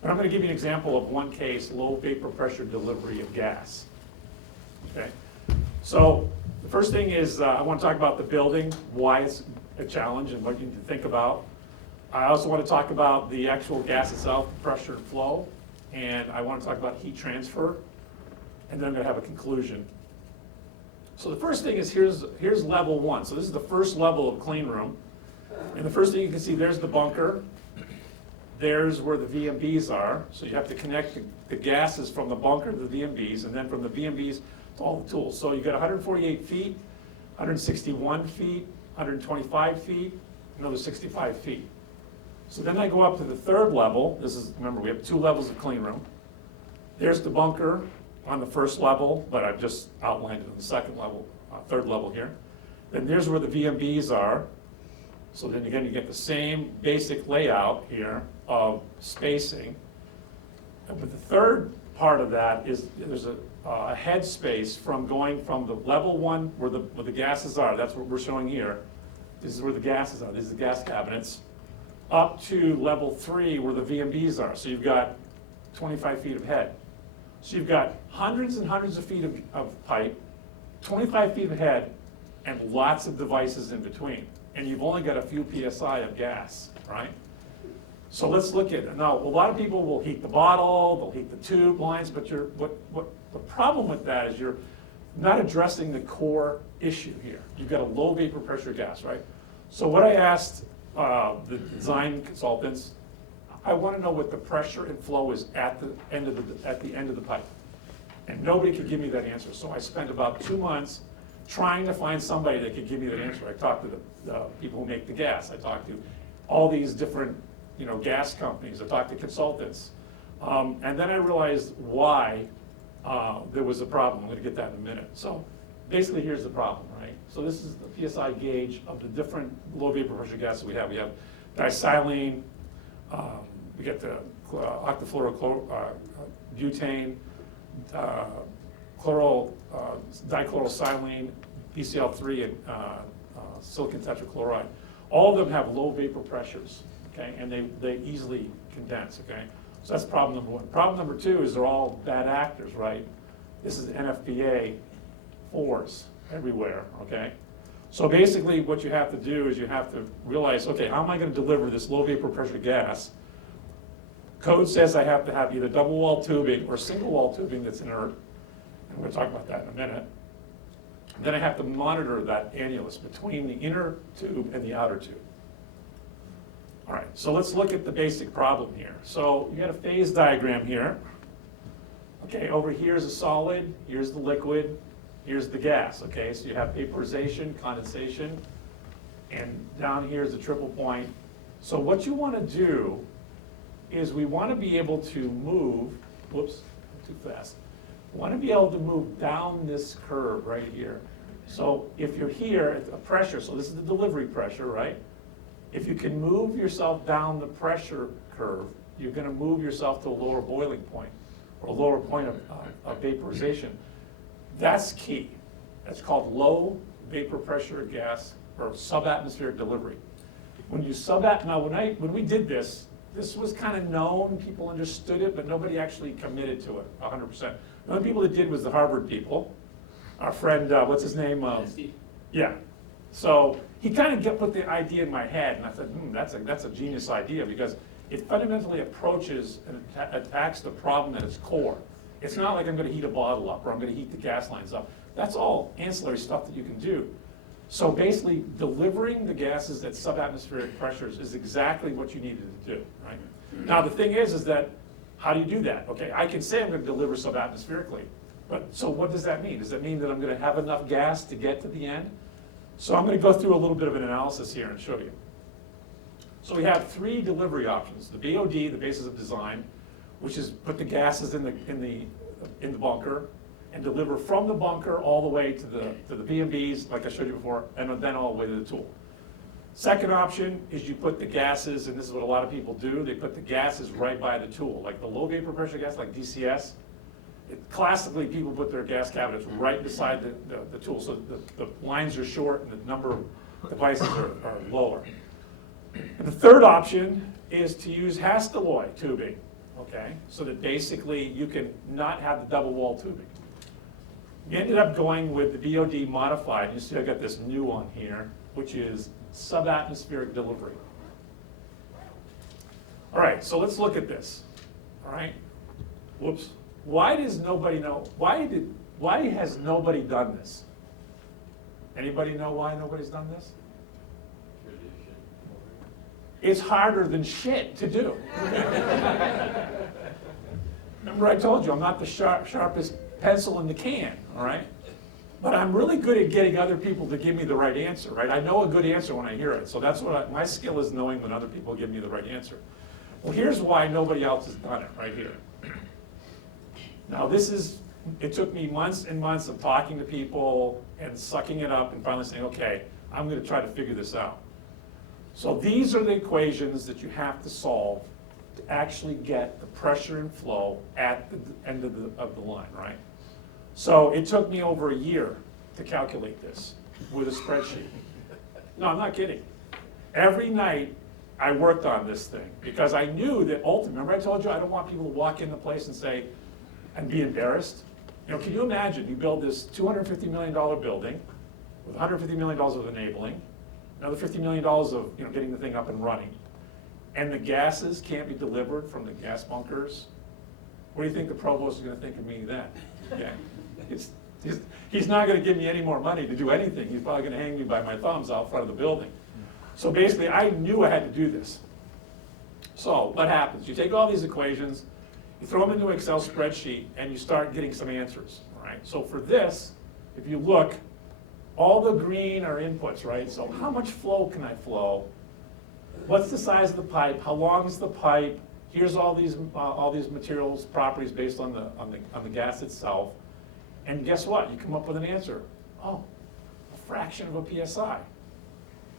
But I'm going to give you an example of one case, low vapor pressure delivery of gas. Okay, so the first thing is I want to talk about the building, why it's a challenge and what you need to think about. I also want to talk about the actual gas itself, pressure and flow, and I want to talk about heat transfer, and then I'm going to have a conclusion. So the first thing is here's level one. So this is the first level of clean room, and the first thing you can see, there's the bunker. There's where the VMBs are, so you have to connect the gases from the bunker to the VMBs, and then from the VMBs to all the tools. So you got 148 feet, 161 feet, 125 feet, another 65 feet. So then I go up to the third level. This is, remember, we have 2 levels of clean room. There's the bunker on the first level, but I've just outlined it on the second level, third level here. Then there's where the VMBs are. So then again, you get the same basic layout here of spacing. But the third part of that is there's a head space from going from the level 1 where the gases are. That's what we're showing here. This is where the gases are. These are the gas cabinets. Up to level 3 where the VMBs are. So you've got 25 feet of head. So you've got hundreds and hundreds of feet of pipe, 25 feet of head, and lots of devices in between. And you've only got a few PSI of gas, right? So let's look at it. Now, a lot of people will heat the bottle, they'll heat the tube lines, but the problem with that is you're not addressing the core issue here. You've got a low vapor pressure gas, right? So what I asked the design consultants, I want to know what the pressure and flow is at the end of the pipe. And nobody could give me that answer. So I spent about 2 months trying to find somebody that could give me that answer. I talked to the people who make the gas. I talked to all these different gas companies. I talked to consultants. And then I realized why there was a problem. I'm going to get that in a minute. So basically, here's the problem, right? So this is the PSI gauge of the different low vapor pressure gases we have. We have disilane, we get the octafluorobutane, dichlorosilane, PCl3, and silicon tetrachloride. All of them have low vapor pressures, okay, and they easily condense, okay? So that's problem number 1. Problem number 2 is they're all bad actors, right? This is NFPA 4s everywhere, okay? So basically what you have to do is you have to realize, okay, how am I going to deliver this low vapor pressure gas? Code says I have to have either double wall tubing or single wall tubing that's inert, and we're going to talk about that in a minute. Then I have to monitor that annulus between the inner tube and the outer tube. All right, so let's look at the basic problem here. So you got a phase diagram here. Okay, over here is a solid, here's the liquid, here's the gas, okay? So you have vaporization, condensation, and down here is the triple point. So what you want to do is we want to be able to move, whoops, too fast. We want to be able to move down this curve right here. So if you're here at a pressure, so this is the delivery pressure, right? If you can move yourself down the pressure curve, you're going to move yourself to a lower boiling point or a lower point of vaporization. That's key. That's called low vapor pressure gas or subatmospheric delivery. When you when we did this, this was kind of known, people understood it, but nobody actually committed to it 100%. The only people that did was the Harvard people. Our friend, what's his name? Steve. Yeah. So he kind of put the idea in my head, and I said, that's a genius idea because it fundamentally approaches and attacks the problem at its core. It's not like I'm going to heat a bottle up or I'm going to heat the gas lines up. That's all ancillary stuff that you can do. So basically, delivering the gases at subatmospheric pressures is exactly what you needed to do, right? Now, the thing is that how do you do that? Okay, I can say I'm going to deliver subatmospherically, but so what does that mean? Does that mean that I'm going to have enough gas to get to the end? So I'm going to go through a little bit of an analysis here and show you. So we have 3 delivery options. The BOD, the basis of design, which is put the gases in the bunker and deliver from the bunker all the way to the VMBs, like I showed you before, and then all the way to the tool. Second option is you put the gases, and this is what a lot of people do, they put the gases right by the tool, like the low vapor pressure gas, like DCS. Classically, people put their gas cabinets right beside the tool, so the lines are short and the number of devices are lower. And the third option is to use Hastelloy tubing, okay? So that basically you can not have the double wall tubing. We ended up going with the BOD modified. You see I got this new one here, which is subatmospheric delivery. All right, so let's look at this, all right? Whoops. Why does nobody know, why has nobody done this? Anybody know why nobody's done this? It's harder than shit to do. Remember I told you, I'm not the sharpest pencil in the can, all right? But I'm really good at getting other people to give me the right answer, right? I know a good answer when I hear it. So that's what my skill is, knowing when other people give me the right answer. Well, here's why nobody else has done it right here. Now it took me months and months of talking to people and sucking it up and finally saying, okay, I'm gonna try to figure this out. So these are the equations that you have to solve to actually get the pressure and flow at the end of the line, right? So it took me over a year to calculate this with a spreadsheet. No, I'm not kidding. Every night I worked on this thing because I knew that ultimately, remember I told you I don't want people to walk into the place and say, and be embarrassed? You know, can you imagine you build this $250 million building with $150 million of enabling, another $50 million of getting the thing up and running, and the gases can't be delivered from the gas bunkers? What do you think the provost is going to think of me then? Okay. He's not going to give me any more money to do anything. He's probably going to hang me by my thumbs out front of the building. So basically, I knew I had to do this. So what happens? You take all these equations, you throw them into an Excel spreadsheet, and you start getting some answers, right? So for this, if you look, all the green are inputs, right? So how much flow can I flow? What's the size of the pipe? How long is the pipe? Here's all these materials properties based on the gas itself. And guess what? You come up with an answer. Oh, a fraction of a PSI.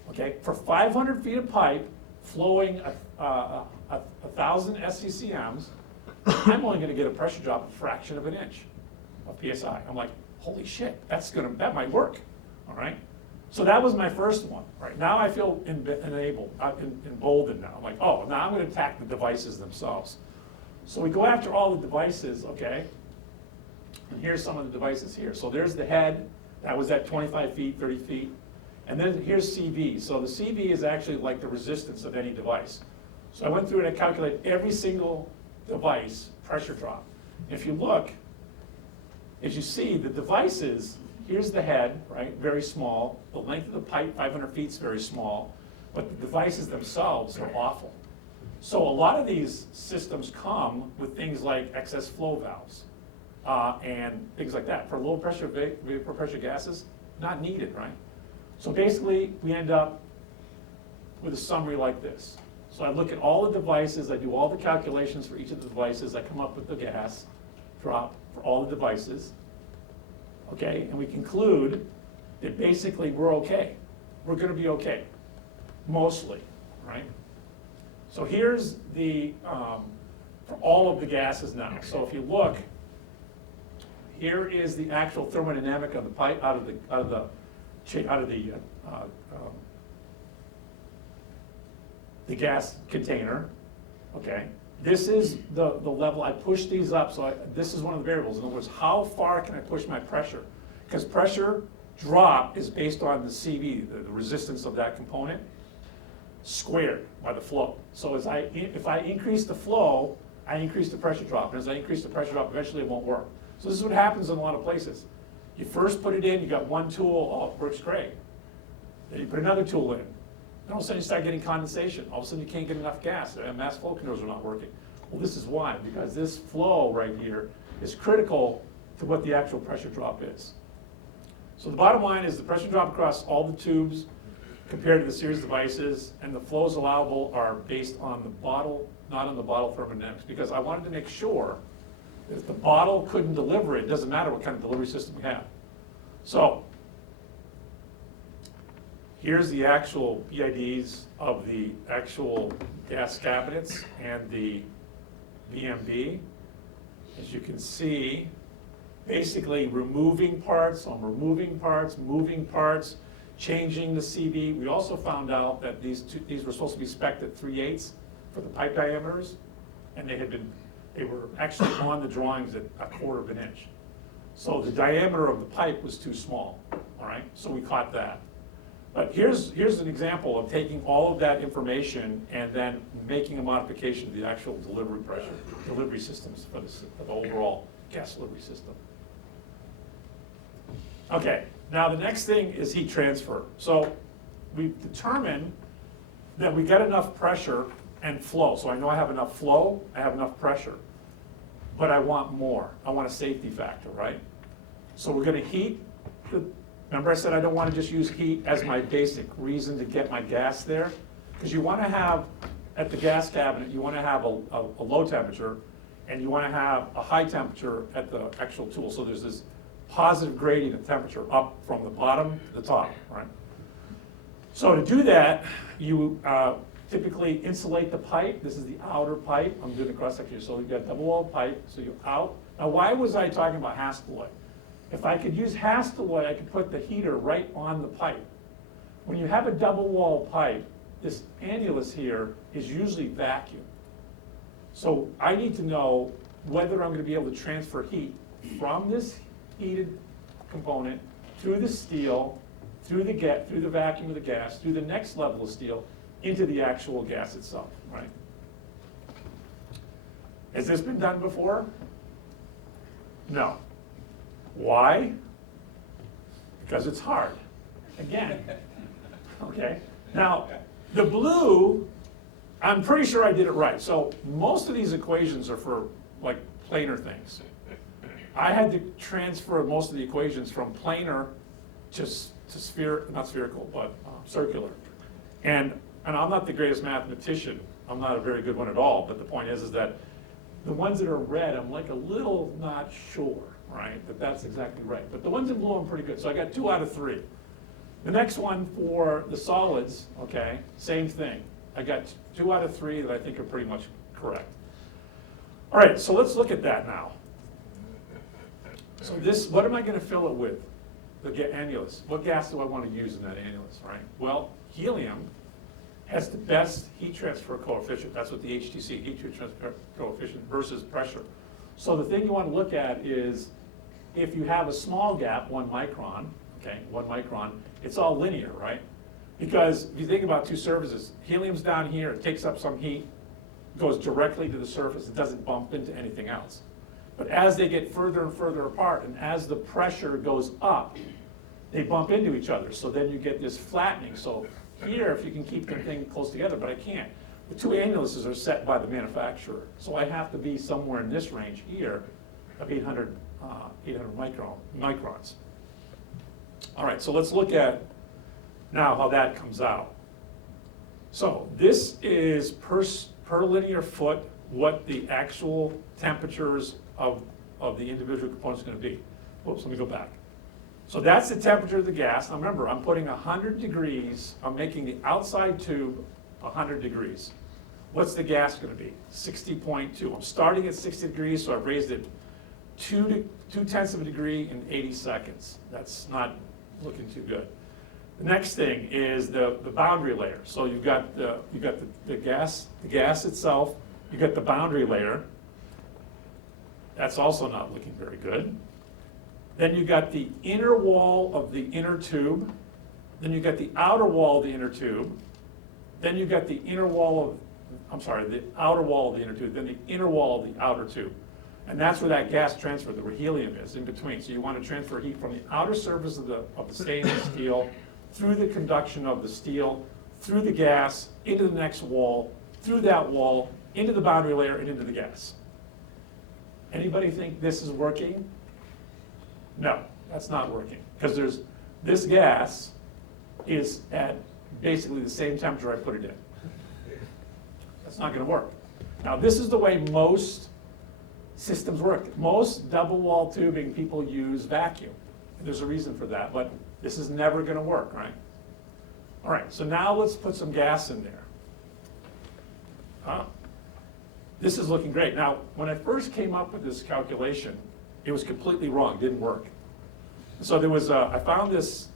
Okay, for 500 feet of pipe flowing 1,000 SCCMs, I'm only going to get a pressure drop a fraction of an inch of PSI. I'm like, holy shit, that might work. All right. So that was my first one. Right now I feel emboldened now. I'm like, oh, now I'm going to attack the devices themselves. So we go after all the devices, okay? And here's some of the devices here. So there's the head. That was at 25 feet, 30 feet. And then here's CV. So the CV is actually like the resistance of any device. So I went through and I calculated every single device pressure drop. If you look, as you see, the devices, here's the head, right, very small. The length of the pipe, 500 feet, is very small. But the devices themselves are awful. So a lot of these systems come with things like excess flow valves and things like that. For low pressure vapor pressure gases, not needed, right? So basically, we end up with a summary like this. So I look at all the devices, I do all the calculations for each of the devices, I come up with the gas drop for all the devices, okay? And we conclude that basically we're okay. We're gonna be okay, mostly, right? So here's the, for all of the gases now. So if you look, here is the actual thermodynamic of the pipe out of the gas container, okay? This is the level. I push these up, so this is one of the variables. In other words, how far can I push my pressure? Because pressure drop is based on the CV, the resistance of that component, squared by the flow. So if I increase the flow, I increase the pressure drop. And as I increase the pressure drop, eventually it won't work. So this is what happens in a lot of places. You first put it in, you got one tool, oh, it works great. Then you put another tool in. Then all of a sudden you start getting condensation. All of a sudden you can't get enough gas. Mass flow controllers are not working. Well, this is why, because this flow right here is critical to what the actual pressure drop is. So the bottom line is the pressure drop across all the tubes compared to the series devices, and the flows allowable are based on the bottle, not on the bottle thermodynamics, because I wanted to make sure that if the bottle couldn't deliver it, doesn't matter what kind of delivery system we have. So here's the actual PIDs of the actual gas cabinets and the VMB. As you can see, basically removing parts, moving parts, changing the CV. We also found out that these were supposed to be spec'd at 3/8 for the pipe diameters, and they were actually on the drawings at 1/4 of an inch. So the diameter of the pipe was too small, all right? So we caught that. But here's an example of taking all of that information and then making a modification to the actual delivery systems for the overall gas delivery system. Okay, now the next thing is heat transfer. So we've determined that we got enough pressure and flow. So I know I have enough flow, I have enough pressure, but I want more. I want a safety factor, right? So we're gonna heat remember I said I don't want to just use heat as my basic reason to get my gas there? Because you want to have, at the gas cabinet, you want to have a low temperature, and you want to have a high temperature at the actual tool. So there's this positive gradient of temperature up from the bottom to the top, right? So to do that, you typically insulate the pipe. This is the outer pipe. I'm doing the cross section here. So you've got double wall pipe, so you're out. Now why was I talking about Hastelloy? If I could use Hastelloy, I could put the heater right on the pipe. When you have a double wall pipe, this annulus here is usually vacuum. So I need to know whether I'm going to be able to transfer heat from this heated component through the steel, through the vacuum of the gas, through the next level of steel, into the actual gas itself, right? Has this been done before? No. Why? Because it's hard. Again, okay? Now, the blue, I'm pretty sure I did it right. So most of these equations are for like planar things. I had to transfer most of the equations from planar to not spherical, but circular. And I'm not the greatest mathematician. I'm not a very good one at all, but the point is that the ones that are red, I'm like a little not sure, right, that that's exactly right. But the ones in blue, I'm pretty good. So I got 2 out of 3. The next one for the solids, okay, same thing. I got 2 out of 3 that I think are pretty much correct. All right, so let's look at that now. So this, what am I going to fill it with? The annulus. What gas do I want to use in that annulus, right? Well, helium has the best heat transfer coefficient. That's what the HTC, heat transfer coefficient, versus pressure. So the thing you want to look at is if you have a small gap, 1 micron, okay, 1 micron, it's all linear, right? Because if you think about 2 surfaces, helium's down here, it takes up some heat, goes directly to the surface, it doesn't bump into anything else. But as they get further and further apart, and as the pressure goes up, they bump into each other. So then you get this flattening. So here, if you can keep the thing close together, but I can't. The 2 annuluses are set by the manufacturer. So I have to be somewhere in this range here of 800 microns. All right, so let's look at now how that comes out. So this is per linear foot what the actual temperatures of the individual components are going to be. Whoops, let me go back. So that's the temperature of the gas. Now remember, I'm putting 100 degrees, I'm making the outside tube 100 degrees. What's the gas going to be? 60.2. I'm starting at 60 degrees, so I've raised it 2/10 of a degree in 80 seconds. That's not looking too good. The next thing is the boundary layer. So you've got the gas itself, you've got the boundary layer. That's also not looking very good. Then you got the inner wall of the inner tube. Then you got the outer wall of the inner tube. Then you got the outer wall of the inner tube, then the inner wall of the outer tube. And that's where that gas transfer, where helium is, in between. So you want to transfer heat from the outer surface of the stainless steel, through the conduction of the steel, through the gas, into the next wall, through that wall, into the boundary layer, and into the gas. Anybody think this is working? No, that's not working. Because this gas is at basically the same temperature I put it in. That's not going to work. Now, this is the way most systems work. Most double wall tubing people use vacuum. And there's a reason for that, but this is never going to work, right? All right, so now let's put some gas in there. This is looking great. Now, when I first came up with this calculation, it was completely wrong, didn't work. So there was, I found this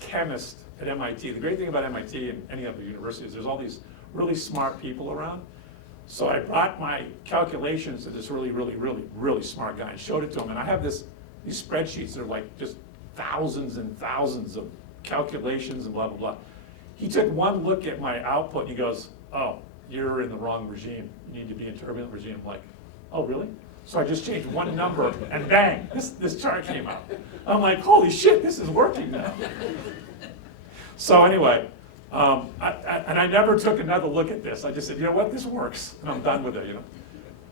chemist at MIT. The great thing about MIT and any other university is there's all these really smart people around. So I brought my calculations to this really smart guy and showed it to him. And I have these spreadsheets that are like just thousands and thousands of calculations and blah, blah, blah. He took one look at my output and he goes, oh, you're in the wrong regime. You need to be in turbulent regime. I'm like, oh, really? So I just changed one number and bang, this chart came out. I'm like, holy shit, this is working now. So anyway, I never took another look at this. I just said, you know what, this works, and I'm done with it, you know.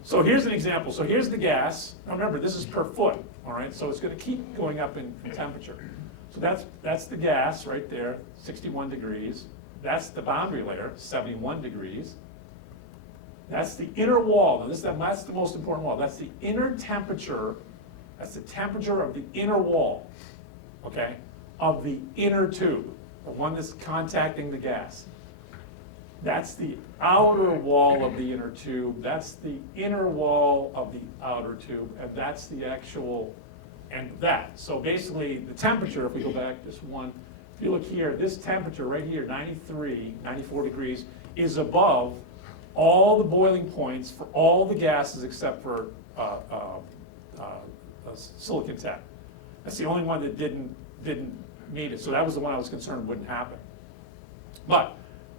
So here's an example. So here's the gas. Now remember, this is per foot, all right? So it's gonna keep going up in temperature. So that's the gas right there, 61 degrees. That's the boundary layer, 71 degrees. That's the inner wall. Now that's the most important wall. That's the inner temperature. That's the temperature of the inner wall, okay, of the inner tube, the one that's contacting the gas. That's the outer wall of the inner tube. That's the inner wall of the outer tube, and that's the actual end of that. So basically, the temperature, if we go back just one, if you look here, this temperature right here, 93, 94 degrees, is above all the boiling points for all the gases except for silicon tech. That's the only one that didn't meet it. So that was the one I was concerned wouldn't happen. But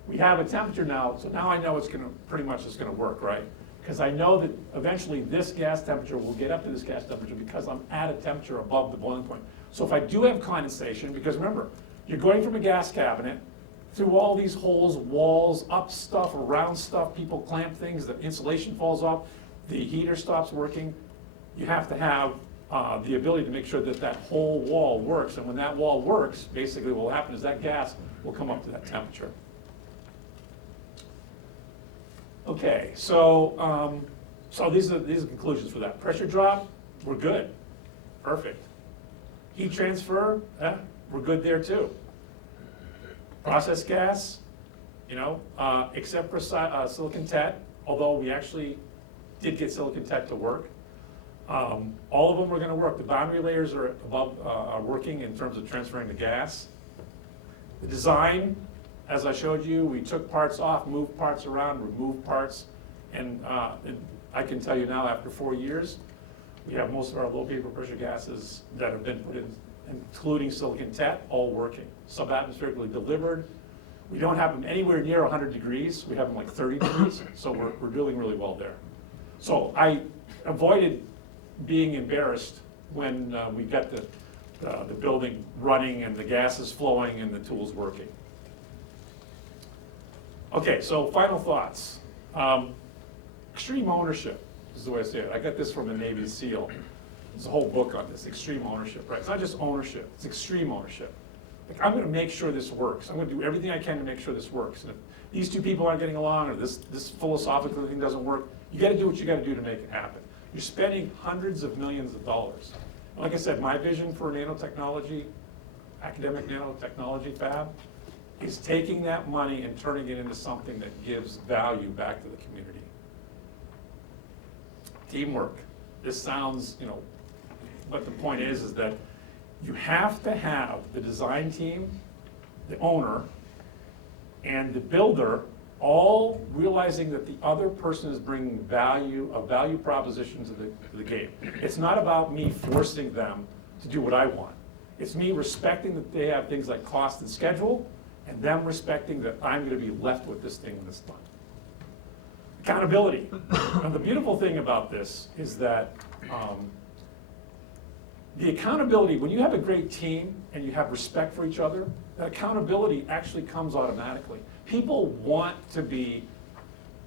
we have a temperature now, so now I know it's gonna, pretty much it's gonna work, right? Because I know that eventually this gas temperature will get up to this gas temperature because I'm at a temperature above the boiling point. So if I do have condensation, because remember, you're going from a gas cabinet through all these holes, walls, up stuff, around stuff, people clamp things, the insulation falls off, the heater stops working. You have to have the ability to make sure that that whole wall works. And when that wall works, basically what will happen is that gas will come up to that temperature. Okay, so these are conclusions for that. Pressure drop, we're good, perfect. Heat transfer, we're good there too. Process gas, except for silicon tet, although we actually did get silicon tet to work. All of them are going to work. The boundary layers are are working in terms of transferring the gas. The design, as I showed you, we took parts off, moved parts around, removed parts, and I can tell you now, after 4 years, we have most of our low vapor pressure gases that have been put in, including silicon tet, all working. Subatmospherically delivered. We don't have them anywhere near 100 degrees. We have them like 30 degrees, so we're doing really well there. So I avoided being embarrassed when we got the building running and the gas is flowing and the tool's working. Okay, so final thoughts. Extreme ownership is the way I say it. I got this from a Navy SEAL. There's a whole book on this, extreme ownership, right? It's not just ownership, it's extreme ownership. Like, I'm gonna make sure this works. I'm gonna do everything I can to make sure this works. And if these two people aren't getting along, or this philosophical thing doesn't work, you gotta do what you gotta do to make it happen. You're spending hundreds of millions of dollars. And like I said, my vision for nanotechnology, academic nanotechnology fab, is taking that money and turning it into something that gives value back to the community. Teamwork. This sounds, but the point is that you have to have the design team, the owner, and the builder all realizing that the other person is bringing a value proposition to the game. It's not about me forcing them to do what I want. It's me respecting that they have things like cost and schedule, and them respecting that I'm gonna be left with this thing when it's done. Accountability. And the beautiful thing about this is that the accountability, when you have a great team and you have respect for each other, that accountability actually comes automatically. People want to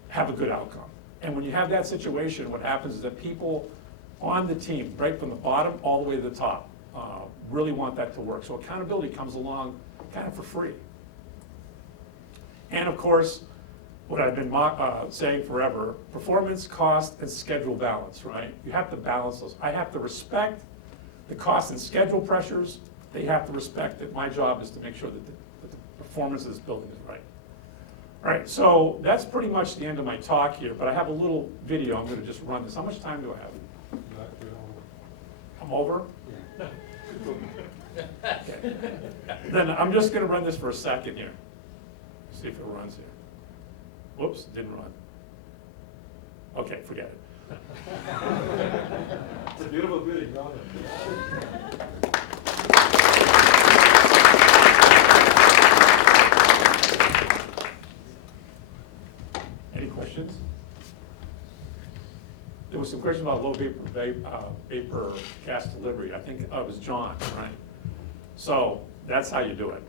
have a good outcome. And when you have that situation, what happens is that people on the team, right from the bottom all the way to the top, really want that to work. So accountability comes along kind of for free. And of course, what I've been saying forever, performance, cost, and schedule balance, right? You have to balance those. I have to respect the cost and schedule pressures. They have to respect that my job is to make sure that the performance of this building is right. All right, so that's pretty much the end of my talk here, but I have a little video. I'm gonna just run this. How much time do I have? I'm over? Yeah. Okay. Then I'm just gonna run this for a second here. See if it runs here. Whoops, didn't run. Okay, forget it. It's a beautiful building. Any questions? There was some question about low vapor gas delivery. I think it was John, right? So that's how you do it.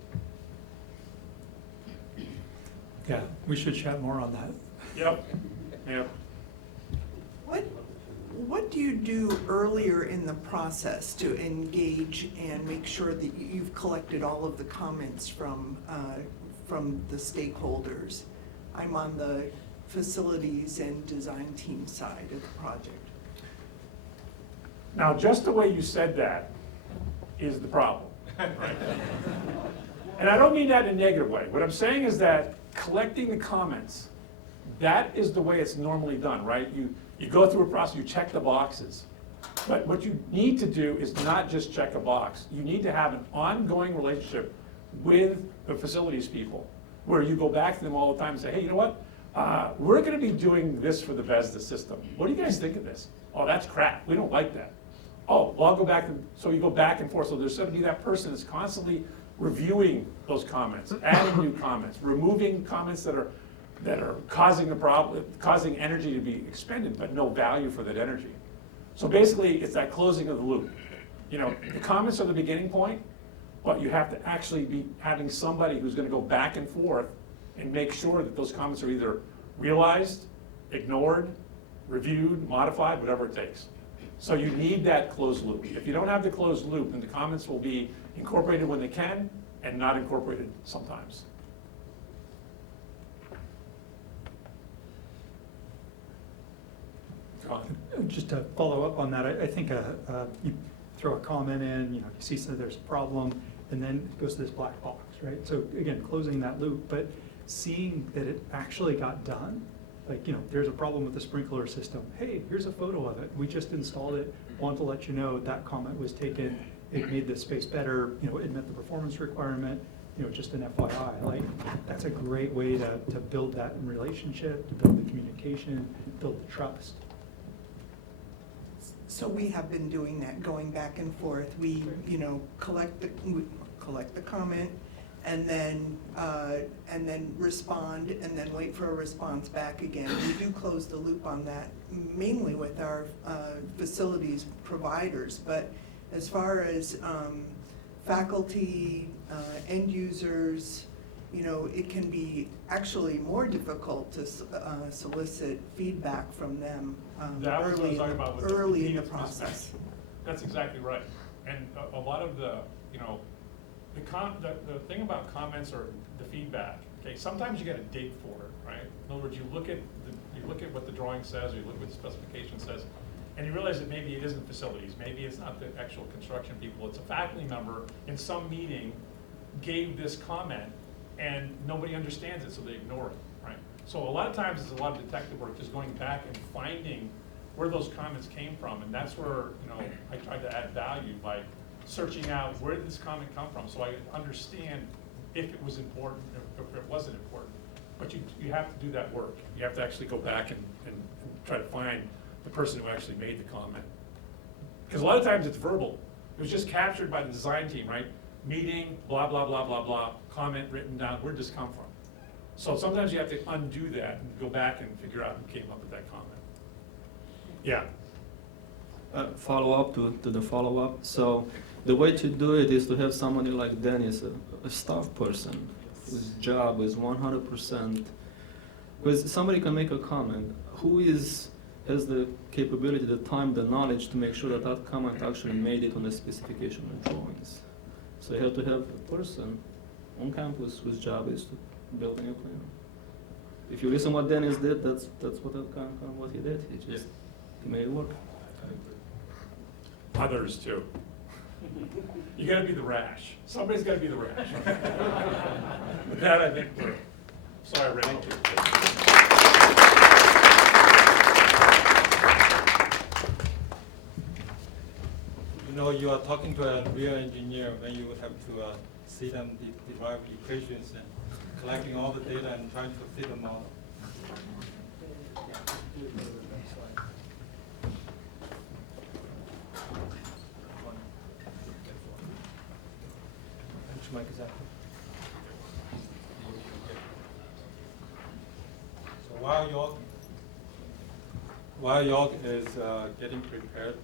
Yeah, we should chat more on that. Yep, yep. What do you do earlier in the process to engage and make sure that you've collected all of the comments from the stakeholders? I'm on the facilities and design team side of the project. Now, just the way you said that is the problem. Right? And I don't mean that in a negative way. What I'm saying is that collecting the comments, that is the way it's normally done, right? You go through a process, you check the boxes. But what you need to do is not just check a box. You need to have an ongoing relationship with the facilities people, where you go back to them all the time and say, hey, you know what? We're gonna be doing this for the Bethesda system. What do you guys think of this? Oh, that's crap. We don't like that. Oh, well, I'll go back, so you go back and forth. So there's going to be that person that's constantly reviewing those comments, adding new comments, removing comments that are causing the problem, causing energy to be expended, but no value for that energy. So basically, it's that closing of the loop. You know, the comments are the beginning point, but you have to actually be having somebody who's going to go back and forth and make sure that those comments are either realized, ignored, reviewed, modified, whatever it takes. So you need that closed loop. If you don't have the closed loop, then the comments will be incorporated when they can and not incorporated sometimes. Just to follow up on that, I think you throw a comment in, you see that there's a problem, and then it goes to this black box, right? So again, closing that loop, but seeing that it actually got done. Like, there's a problem with the sprinkler system. Hey, here's a photo of it. We just installed it. Want to let you know that comment was taken. It made the space better. It met the performance requirement. Just an FYI. Like, that's a great way to build that relationship, to build the communication, build the trust. So we have been doing that, going back and forth. We, collect the comment, and then respond, and then wait for a response back again. We do close the loop on that, mainly with our facilities providers. But as far as faculty, end users, it can be actually more difficult to solicit feedback from them That was what I was talking about with early in the needs process. mismatch. That's exactly right. And a lot of the, the thing about comments or the feedback, okay, sometimes you gotta dig for it, right? In other words, you look at what the drawing says, or you look at what the specification says, and you realize that maybe it isn't facilities, maybe it's not the actual construction people, it's a faculty member in some meeting gave this comment, and nobody understands it, so they ignore it, right? So a lot of times it's a lot of detective work, just going back and finding where those comments came from, and that's where, I tried to add value by searching out where did this comment come from, so I understand if it was important, or if it wasn't important. But you have to do that work. You have to actually go back and try to find the person who actually made the comment. Because a lot of times it's verbal. It was just captured by the design team, right? Meeting, blah, blah, blah, blah, blah, comment written down, where'd this come from? So sometimes you have to undo that and go back and figure out who came up with that comment. Yeah. Follow up to the follow up. So the way to do it is to have somebody like Dennis, a staff person, whose job is 100%. Because somebody can make a comment. Who has the capability, the time, the knowledge to make sure that that comment actually made it on the specification and drawings? So you have to have a person on campus whose job is to build a new cleanroom. If you listen what Dennis did, that's what what he did. He made it work. Others too. You gotta be the rash. Somebody's gotta be the rash. With that, I think we're, sorry, Ray. You are talking to a real engineer when you have to see them derive equations and collecting all the data and trying to fit them all. Which mic is that? So while Jorg is getting prepared,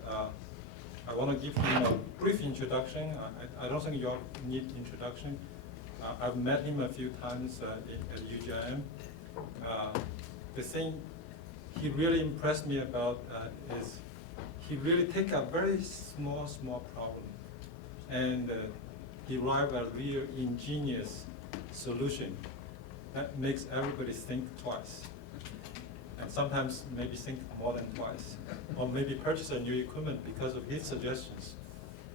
I want to give him a brief introduction. I don't think Jorg needs introduction. I've met him a few times at UGIM. The thing he really impressed me about is he really take a very small problem and derive a real ingenious solution that makes everybody think twice. And sometimes maybe think more than twice. Or maybe purchase a new equipment because of his suggestions.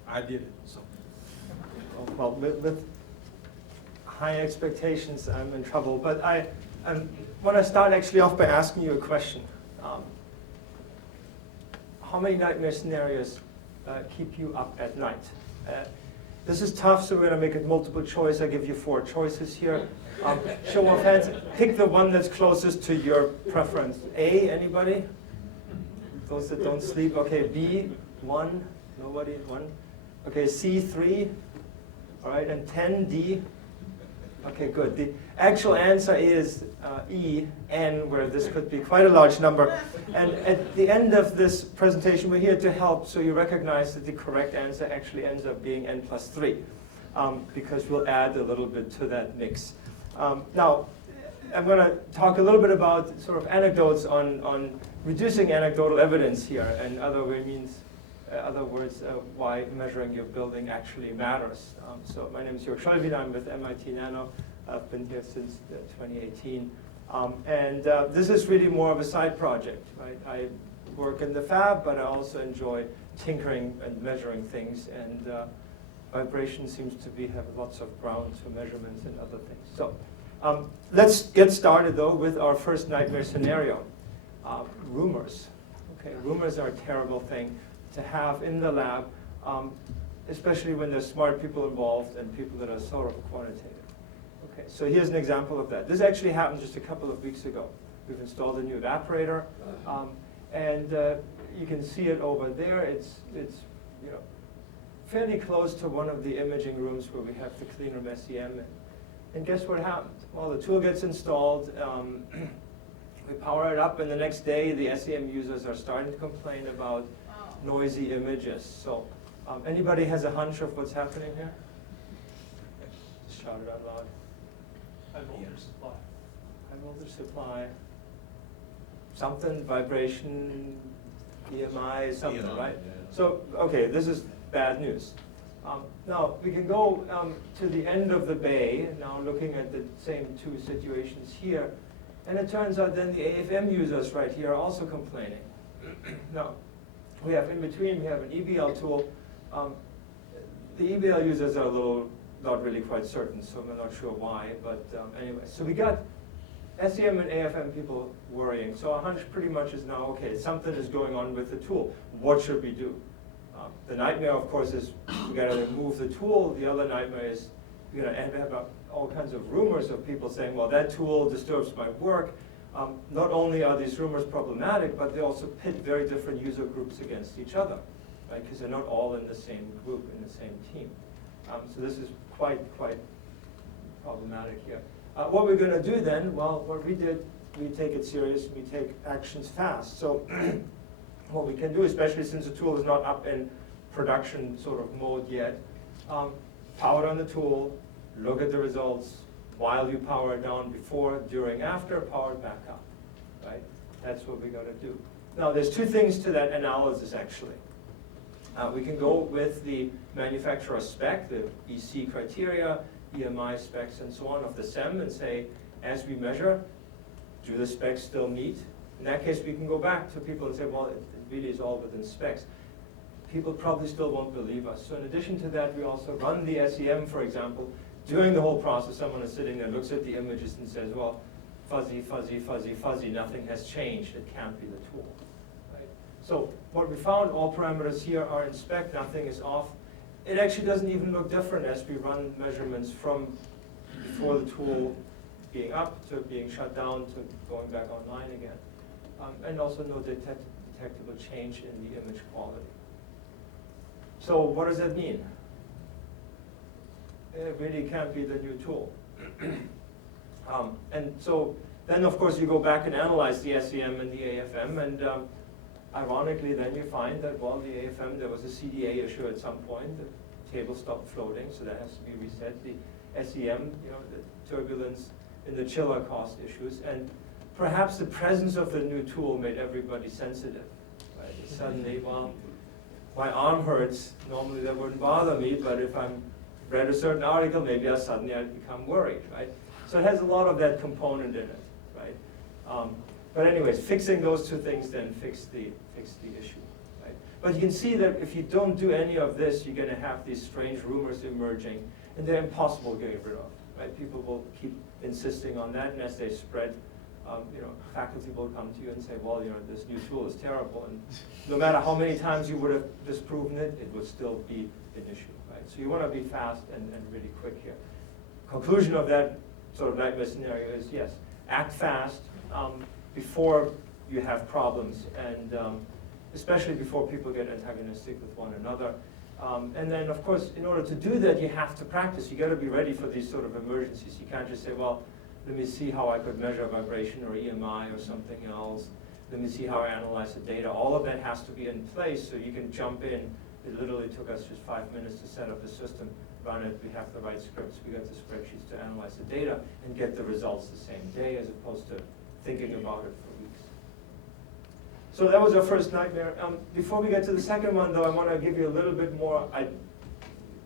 I did it, so. Well, with high expectations, I'm in trouble. But I want to start actually off by asking you a question. How many nightmare scenarios keep you up at night? This is tough, so we're going to make it multiple choice. I give you 4 choices here. Show of hands. Pick the one that's closest to your preference. A, anybody? Those that don't sleep. Okay, B, 1. Nobody, 1. Okay, C, 3. All right, and 10, D. Okay, good. The actual answer is E, N, where this could be quite a large number. And at the end of this presentation, we're here to help, so you recognize that the correct answer actually ends up being N plus 3, because we'll add a little bit to that mix. Now, I'm going to talk a little bit about sort of anecdotes on reducing anecdotal evidence here, and other words, why measuring your building actually matters. So my name is Jorg Scholvin. I'm with MIT.Nano. I've been here since 2018. And this is really more of a side project, right? I work in the fab, but I also enjoy tinkering and measuring things. And vibration seems to have lots of ground to measurements and other things. So let's get started, though, with our first nightmare scenario, rumors. Okay, rumors are a terrible thing to have in the lab, especially when there's smart people involved and people that are sort of quantitative. Okay, so here's an example of that. This actually happened just a couple of weeks ago. We've installed a new evaporator, and you can see it over there. It's fairly close to one of the imaging rooms where we have the Cleanroom SEM. And guess what happened? Well, the tool gets installed. We power it up, and the next day the SEM users are starting to complain about noisy images. So anybody has a hunch of what's happening here? Just shout it out loud. High voltage supply. Something, vibration, EMI, something, right? So, okay, this is bad news. Now, we can go to the end of the bay, now looking at the same 2 situations here. And it turns out then the AFM users right here are also complaining. Now, we have in between, we have an EBL tool. The EBL users are a little not really quite certain, so I'm not sure why, but anyway. So we got SEM and AFM people worrying. So our hunch pretty much is now, okay, something is going on with the tool. What should we do? The nightmare, of course, is we got to remove the tool. The other nightmare is we're going to have all kinds of rumors of people saying, well, that tool disturbs my work. Not only are these rumors problematic, but they also pit very different user groups against each other, right? Because they're not all in the same group, in the same team. So this is quite problematic here. What we're going to do then, well, what we did, we take it serious, we take actions fast. So what we can do, especially since the tool is not up in production sort of mode yet, power on the tool, look at the results, while you power it down before, during, after, power it back up, right? That's what we got to do. Now, there's 2 things to that analysis, actually. We can go with the manufacturer spec, the EC criteria, EMI specs, and so on of the SEM, and say, as we measure, do the specs still meet? In that case, we can go back to people and say, well, it really is all within specs. People probably still won't believe us. So in addition to that, we also run the SEM, for example. During the whole process, someone is sitting there, looks at the images and says, well, fuzzy, fuzzy, fuzzy, fuzzy, nothing has changed. It can't be the tool. Right? So what we found, all parameters here are in spec, nothing is off. It actually doesn't even look different as we run measurements from before the tool being up to being shut down to going back online again. And also no detectable change in the image quality. So what does that mean? It really can't be the new tool. And so then, of course, you go back and analyze the SEM and the AFM, and ironically, then you find that, well, the AFM, there was a CDA issue at some point. The table stopped floating, so that has to be reset. The SEM, the turbulence in the chiller caused issues, and perhaps the presence of the new tool made everybody sensitive. right? Suddenly, well, my arm hurts. Normally that wouldn't bother me, but if I'm read a certain article, maybe I'd become worried, right? So it has a lot of that component in it, right? But anyways, fixing those two things then fix the issue, right? But you can see that if you don't do any of this, you're going to have these strange rumors emerging, and they're impossible getting rid of, right? People will keep insisting on that, and as they spread, faculty will come to you and say, well, this new tool is terrible, and no matter how many times you would have disproven it, it would still be an issue, right? So you want to be fast and really quick here. Conclusion of that sort of nightmare scenario is, yes, act fast before you have problems, and especially before people get antagonistic with one another. And then, of course, in order to do that, you have to practice. You got to be ready for these sort of emergencies. You can't just say, well, let me see how I could measure vibration or EMI or something else. Let me see how I analyze the data. All of that has to be in place so you can jump in. It literally took us just 5 minutes to set up the system, run it. We have the right scripts. We got the spreadsheets to analyze the data and get the results the same day, as opposed to thinking about it for weeks. So that was our first nightmare. Before we get to the second one, though, I want to give you a little bit more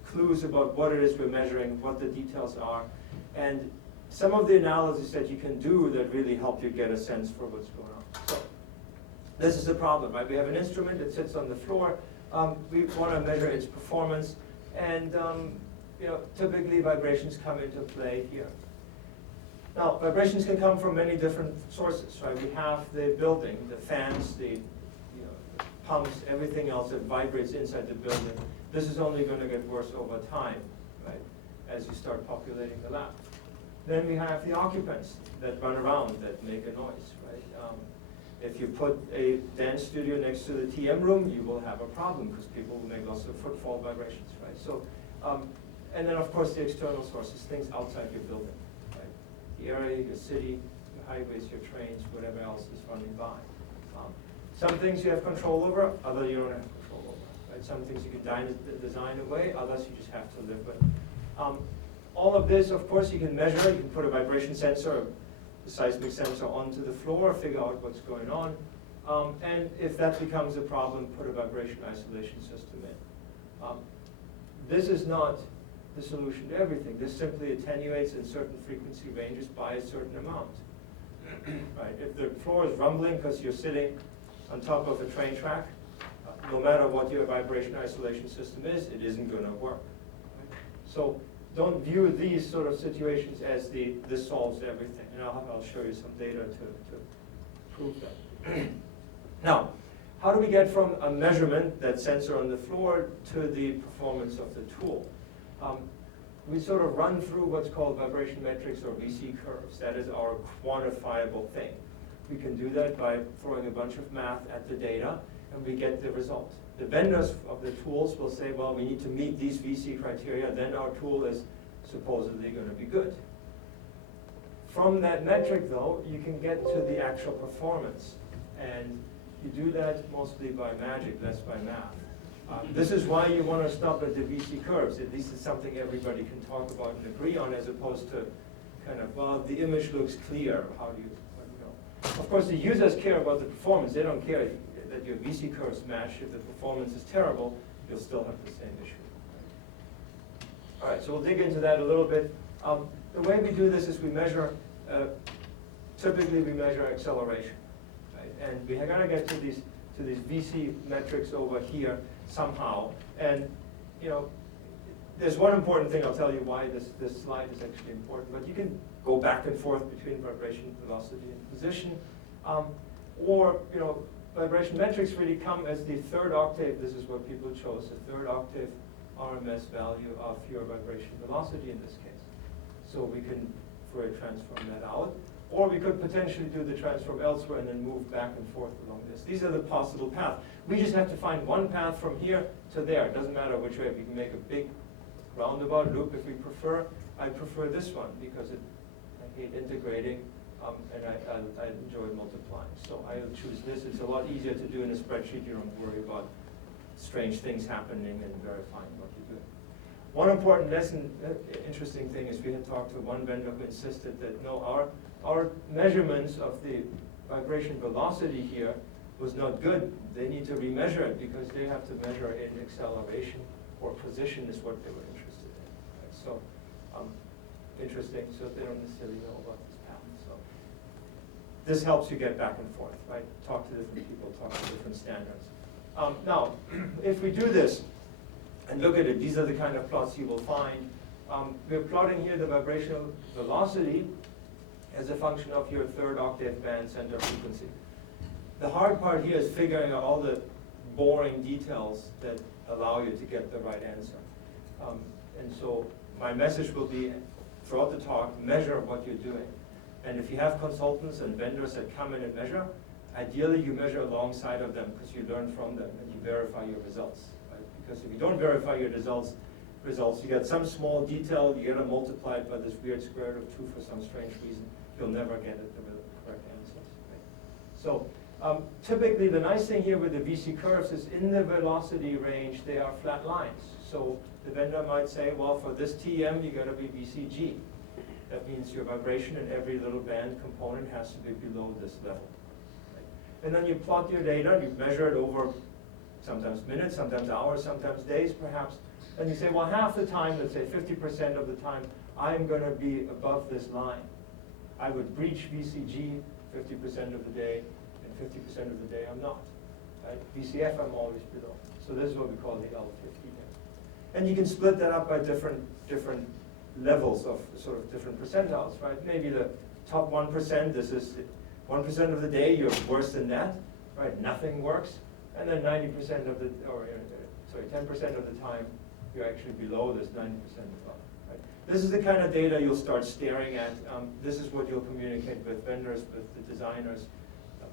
clues about what it is we're measuring, what the details are, and some of the analysis that you can do that really help you get a sense for what's going on. So this is the problem, right? We have an instrument that sits on the floor. We want to measure its performance, and typically vibrations come into play here. Now, vibrations can come from many different sources, right? We have the building, the fans, the pumps, everything else that vibrates inside the building. This is only going to get worse over time, right, as you start populating the lab. Then we have the occupants that run around that make a noise, right? If you put a dance studio next to the TM room, you will have a problem because people will make lots of footfall vibrations, right? So, and then of course the external sources, things outside your building, right? The area, your city, your highways, your trains, whatever else is running by. Some things you have control over, others you don't have control over, right? Some things you can design away, others you just have to live with. All of this, of course, you can measure. You can put a vibration sensor, a seismic sensor onto the floor, figure out what's going on. And if that becomes a problem, put a vibration isolation system in. This is not the solution to everything. This simply attenuates in certain frequency ranges by a certain amount. Right? If the floor is rumbling because you're sitting on top of a train track, no matter what your vibration isolation system is, it isn't going to work. Right? So don't view these sort of situations as this solves everything. And I'll show you some data to prove that. Now, how do we get from a measurement, that sensor on the floor, to the performance of the tool? We sort of run through what's called vibration metrics or VC curves. That is our quantifiable thing. We can do that by throwing a bunch of math at the data, and we get the result. The vendors of the tools will say, well, we need to meet these VC criteria, then our tool is supposedly going to be good. From that metric, though, you can get to the actual performance. And you do that mostly by magic, less by math. This is why you want to stop at the VC curves. At least it's something everybody can talk about and agree on, as opposed to kind of, well, the image looks clear. How do you know? Of course, the users care about the performance. They don't care that your VC curves match. If the performance is terrible, you'll still have the same issue. All right, so we'll dig into that a little bit. The way we do this is we measure, typically we measure acceleration. Right? And we're going to get to these VC metrics over here somehow. And there's one important thing. I'll tell you why this slide is actually important. But you can go back and forth between vibration, velocity, and position. Or vibration metrics really come as the third octave. This is what people chose, the third octave RMS value of your vibration velocity in this case. So we can, transform that out. Or we could potentially do the transform elsewhere and then move back and forth along this. These are the possible paths. We just have to find one path from here to there. It doesn't matter which way. We can make a big roundabout loop if we prefer. I prefer this one because I hate integrating and I enjoy multiplying. So I'll choose this. It's a lot easier to do in a spreadsheet. You don't worry about strange things happening and verifying what you're doing. One important lesson, interesting thing, is we had talked to one vendor who insisted that no, our measurements of the vibration velocity here was not good, they need to remeasure it because they have to measure in acceleration or position is what they were interested in. Right? So, interesting, so they don't necessarily know about this pattern. So this helps you get back and forth, right? Talk to different people, talk to different standards. Now, if we do this and look at it, these are the kind of plots you will find. We're plotting here the vibrational velocity as a function of your third octave band center frequency. The hard part here is figuring out all the boring details that allow you to get the right answer. And so my message will be, throughout the talk, measure what you're doing. And if you have consultants and vendors that come in and measure, ideally you measure alongside of them because you learn from them and you verify your results. Right? Because if you don't verify your results, you get some small detail, you get to multiply it by this weird square root of 2 for some strange reason, you'll never get it the correct answers. Right? So typically the nice thing here with the VC curves is in the velocity range, they are flat lines. So the vendor might say, well, for this TM, you got to be VCG. That means your vibration in every little band component has to be below this level. Right? And then you plot your data, you measure it over sometimes minutes, sometimes hours, sometimes days perhaps, and you say, well, half the time, let's say 50% of the time, I'm going to be above this line. I would breach VCG 50% of the day, and 50% of the day I'm not. Right? VCF I'm always below. So this is what we call the L50. And you can split that up by different levels of sort of different percentiles, right? Maybe the top 1%, this is 1% of the day, you're worse than that, right? Nothing works. And then 90% of the, or sorry, 10% of the time, you're actually below this 90% above, right? This is the kind of data you'll start staring at. This is what you'll communicate with vendors, with the designers,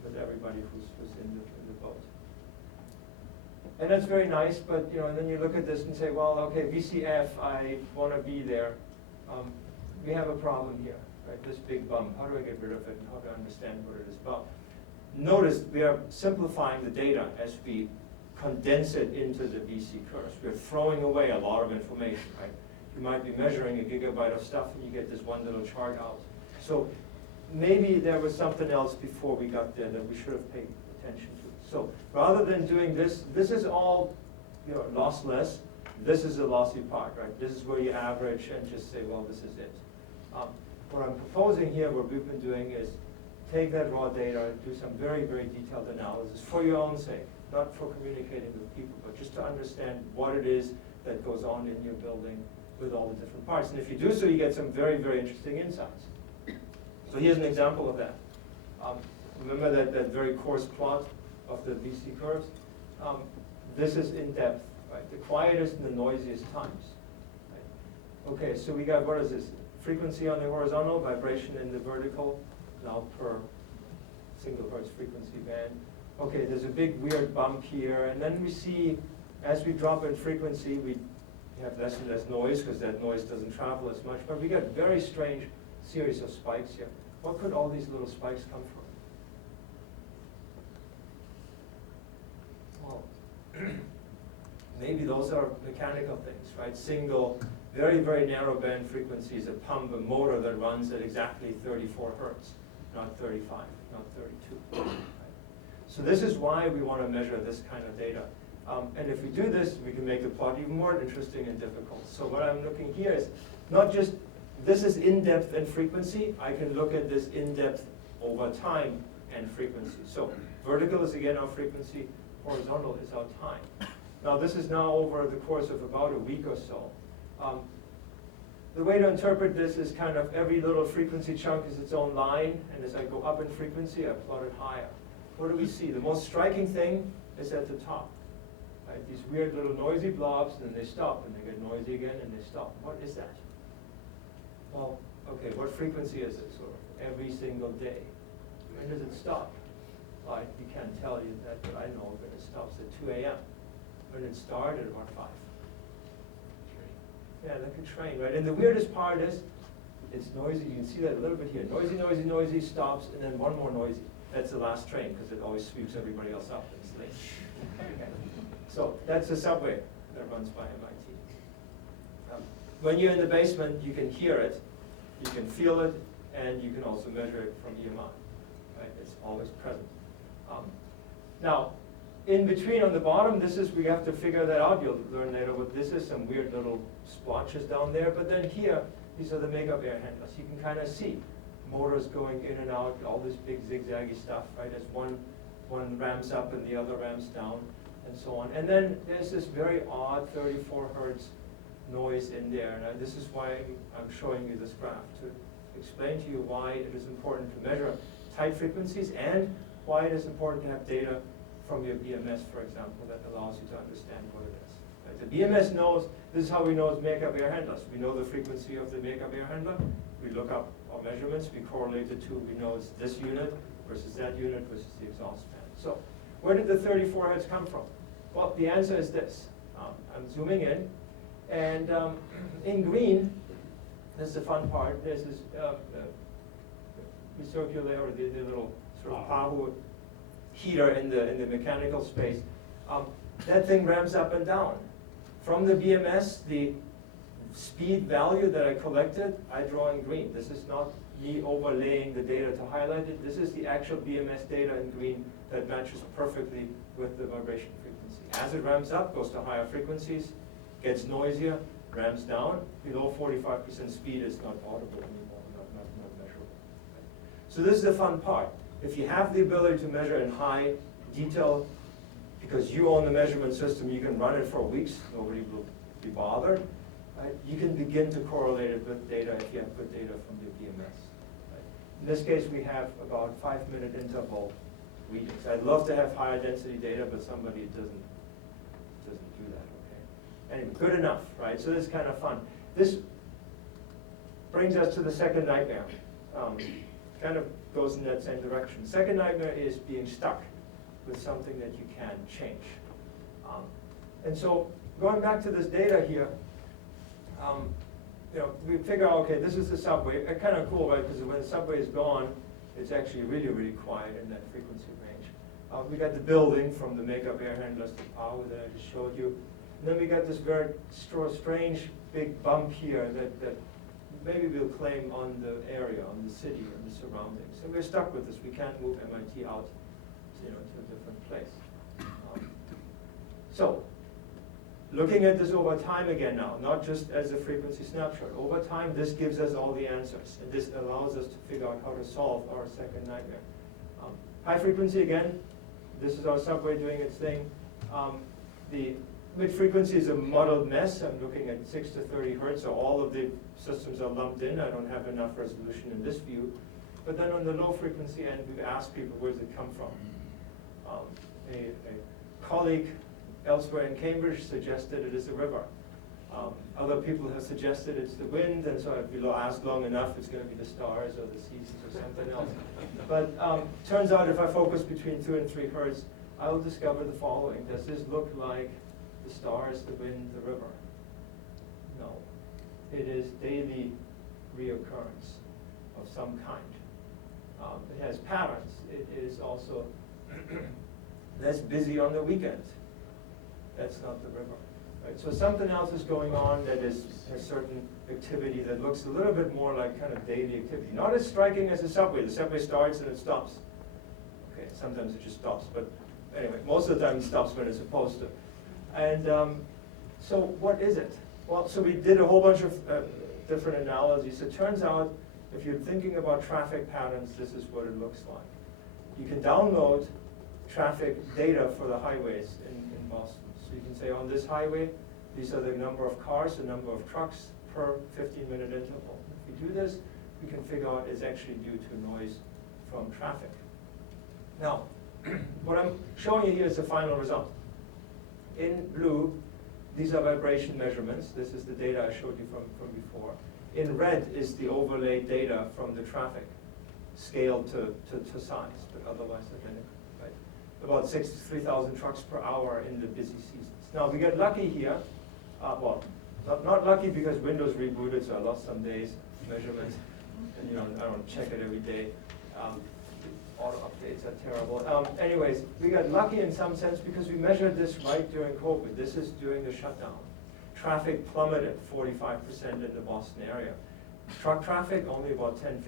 with everybody who's in the boat. And that's very nice, but and then you look at this and say, well, okay, VCF, I want to be there. We have a problem here, right? This big bump. How do I get rid of it, and how do I understand what it is about? Notice we are simplifying the data as we condense it into the VC curves. We're throwing away a lot of information, right? You might be measuring a gigabyte of stuff, and you get this one little chart out. So maybe there was something else before we got there that we should have paid attention to. So rather than doing this, this is all lossless. This is the lossy part, right? This is where you average and just say, well, this is it. What I'm proposing here, what we've been doing is take that raw data, do some very, very detailed analysis for your own sake, not for communicating with people, but just to understand what it is that goes on in your building with all the different parts. And if you do so, you get some very, very interesting insights. So here's an example of that. Remember that very coarse plot of the VC curves? This is in depth, right? The quietest and the noisiest times. Right? Okay, so we got, what is this? Frequency on the horizontal, vibration in the vertical, now per single hertz frequency band. Okay, there's a big weird bump here, and then we see, as we drop in frequency, we have less and less noise, because that noise doesn't travel as much, but we get very strange series of spikes here. What could all these little spikes come from? Well, maybe those are mechanical things, right? Single, very, very narrow band frequencies, a pump, a motor that runs at exactly 34 hertz, not 35, not 32. Right? So this is why we want to measure this kind of data. And if we do this, we can make the plot even more interesting and difficult. So what I'm looking here is not just, this is in-depth and frequency. I can look at this in-depth over time and frequency. So vertical is again our frequency, horizontal is our time. Now this is now over the course of about a week or so. The way to interpret this is kind of every little frequency chunk is its own line, and as I go up in frequency, I plot it higher. What do we see? The most striking thing is at the top. Right? These weird little noisy blobs, and they stop, and they get noisy again, and they stop. What is that? Well, okay, what frequency is it? Sort of every single day. When does it stop? Well, I can't tell you that, but I know that it stops at 2 a.m. When it started at about 5. Yeah, like a train, right? And the weirdest part is, it's noisy. You can see that a little bit here. Noisy, noisy, noisy, stops, and then one more noisy. That's the last train, because it always sweeps everybody else up and it's late. Okay. So that's a subway that runs by MIT. When you're in the basement, you can hear it, you can feel it, and you can also measure it from EMI. Right? It's always present. Now, in between on the bottom, this is, we have to figure that out. You'll learn later what this is, some weird little splotches down there. But then here, these are the makeup air handlers. You can kind of see motors going in and out, all this big zigzaggy stuff, right? As one ramps up and the other ramps down, and so on. And then there's this very odd 34 hertz noise in there. And this is why I'm showing you this graph, to explain to you why it is important to measure tight frequencies and why it is important to have data from your BMS, for example, that allows you to understand what it is. Right? The BMS knows, this is how we know it's makeup air handlers. We know the frequency of the makeup air handler. We look up our measurements, we correlate the two. We know it's this unit versus that unit versus the exhaust fan. So where did the 34 hertz come from? Well, the answer is this. I'm zooming in, and in green, this is the fun part. This is recirculate, or the little sort of power heater in the mechanical space. That thing ramps up and down. From the BMS, the speed value that I collected, I draw in green. This is not me overlaying the data to highlight it. This is the actual BMS data in green that matches perfectly with the vibration frequency. As it ramps up, goes to higher frequencies, gets noisier, ramps down. Below 45% speed is not audible anymore, not measurable. So this is the fun part. If you have the ability to measure in high detail, because you own the measurement system, you can run it for weeks, nobody will be bothered. Right? You can begin to correlate it with data if you have good data from the BMS. Right? In this case, we have about 5-minute interval readings. I'd love to have higher density data, but somebody doesn't do that. Okay. Anyway, good enough, right? So this is kind of fun. This brings us to the second nightmare. Kind of goes in that same direction. Second nightmare is being stuck with something that you can change. And so going back to this data here, we figure out, okay, this is the subway. Kind of cool, right? Because when the subway is gone, it's actually really, really quiet in that frequency range. We got the building from the makeup air handlers to power that I just showed you. And then we got this very strange big bump here that maybe we'll claim on the area, on the city, on the surroundings. And we're stuck with this. We can't move MIT out, to a different place. So, looking at this over time again now, not just as a frequency snapshot. Over time, this gives us all the answers. And this allows us to figure out how to solve our second nightmare. High frequency, again, this is our subway doing its thing. The mid-frequency is a muddled mess. I'm looking at 6 to 30 hertz, so all of the systems are lumped in. I don't have enough resolution in this view. But then on the low frequency end, we've asked people, where does it come from? A colleague elsewhere in Cambridge suggested it is a river. Other people have suggested it's the wind, and so if you ask long enough, it's going to be the stars or the seasons or something else. But turns out if I focus between 2 and 3 hertz, I will discover the following. Does this look like the stars, the wind, the river? No. It is daily reoccurrence of some kind. It has patterns. It is also less busy on the weekends. That's not the river. Right? So something else is going on that is a certain activity that looks a little bit more like kind of daily activity. Not as striking as the subway. The subway starts and it stops. Okay, sometimes it just stops, but anyway, most of the time it stops when it's supposed to. And so what is it? Well, so we did a whole bunch of different analogies. It turns out if you're thinking about traffic patterns, this is what it looks like. You can download traffic data for the highways in Boston. So you can say on this highway, these are the number of cars, the number of trucks per 15-minute interval. If we do this, we can figure out it's actually due to noise from traffic. Now, what I'm showing you here is the final result. In blue, these are vibration measurements. This is the data I showed you from before. In red is the overlaid data from the traffic, scaled to size, but otherwise identical. Right? About 3,000 trucks per hour in the busy seasons. Now, we get lucky here. Well, not lucky because Windows rebooted, so I lost some days measurements. And I don't check it every day. Auto updates are terrible. Anyways, we got lucky in some sense because we measured this right during COVID. This is during the shutdown. Traffic plummeted 45% in the Boston area. Truck traffic, only about 10-15%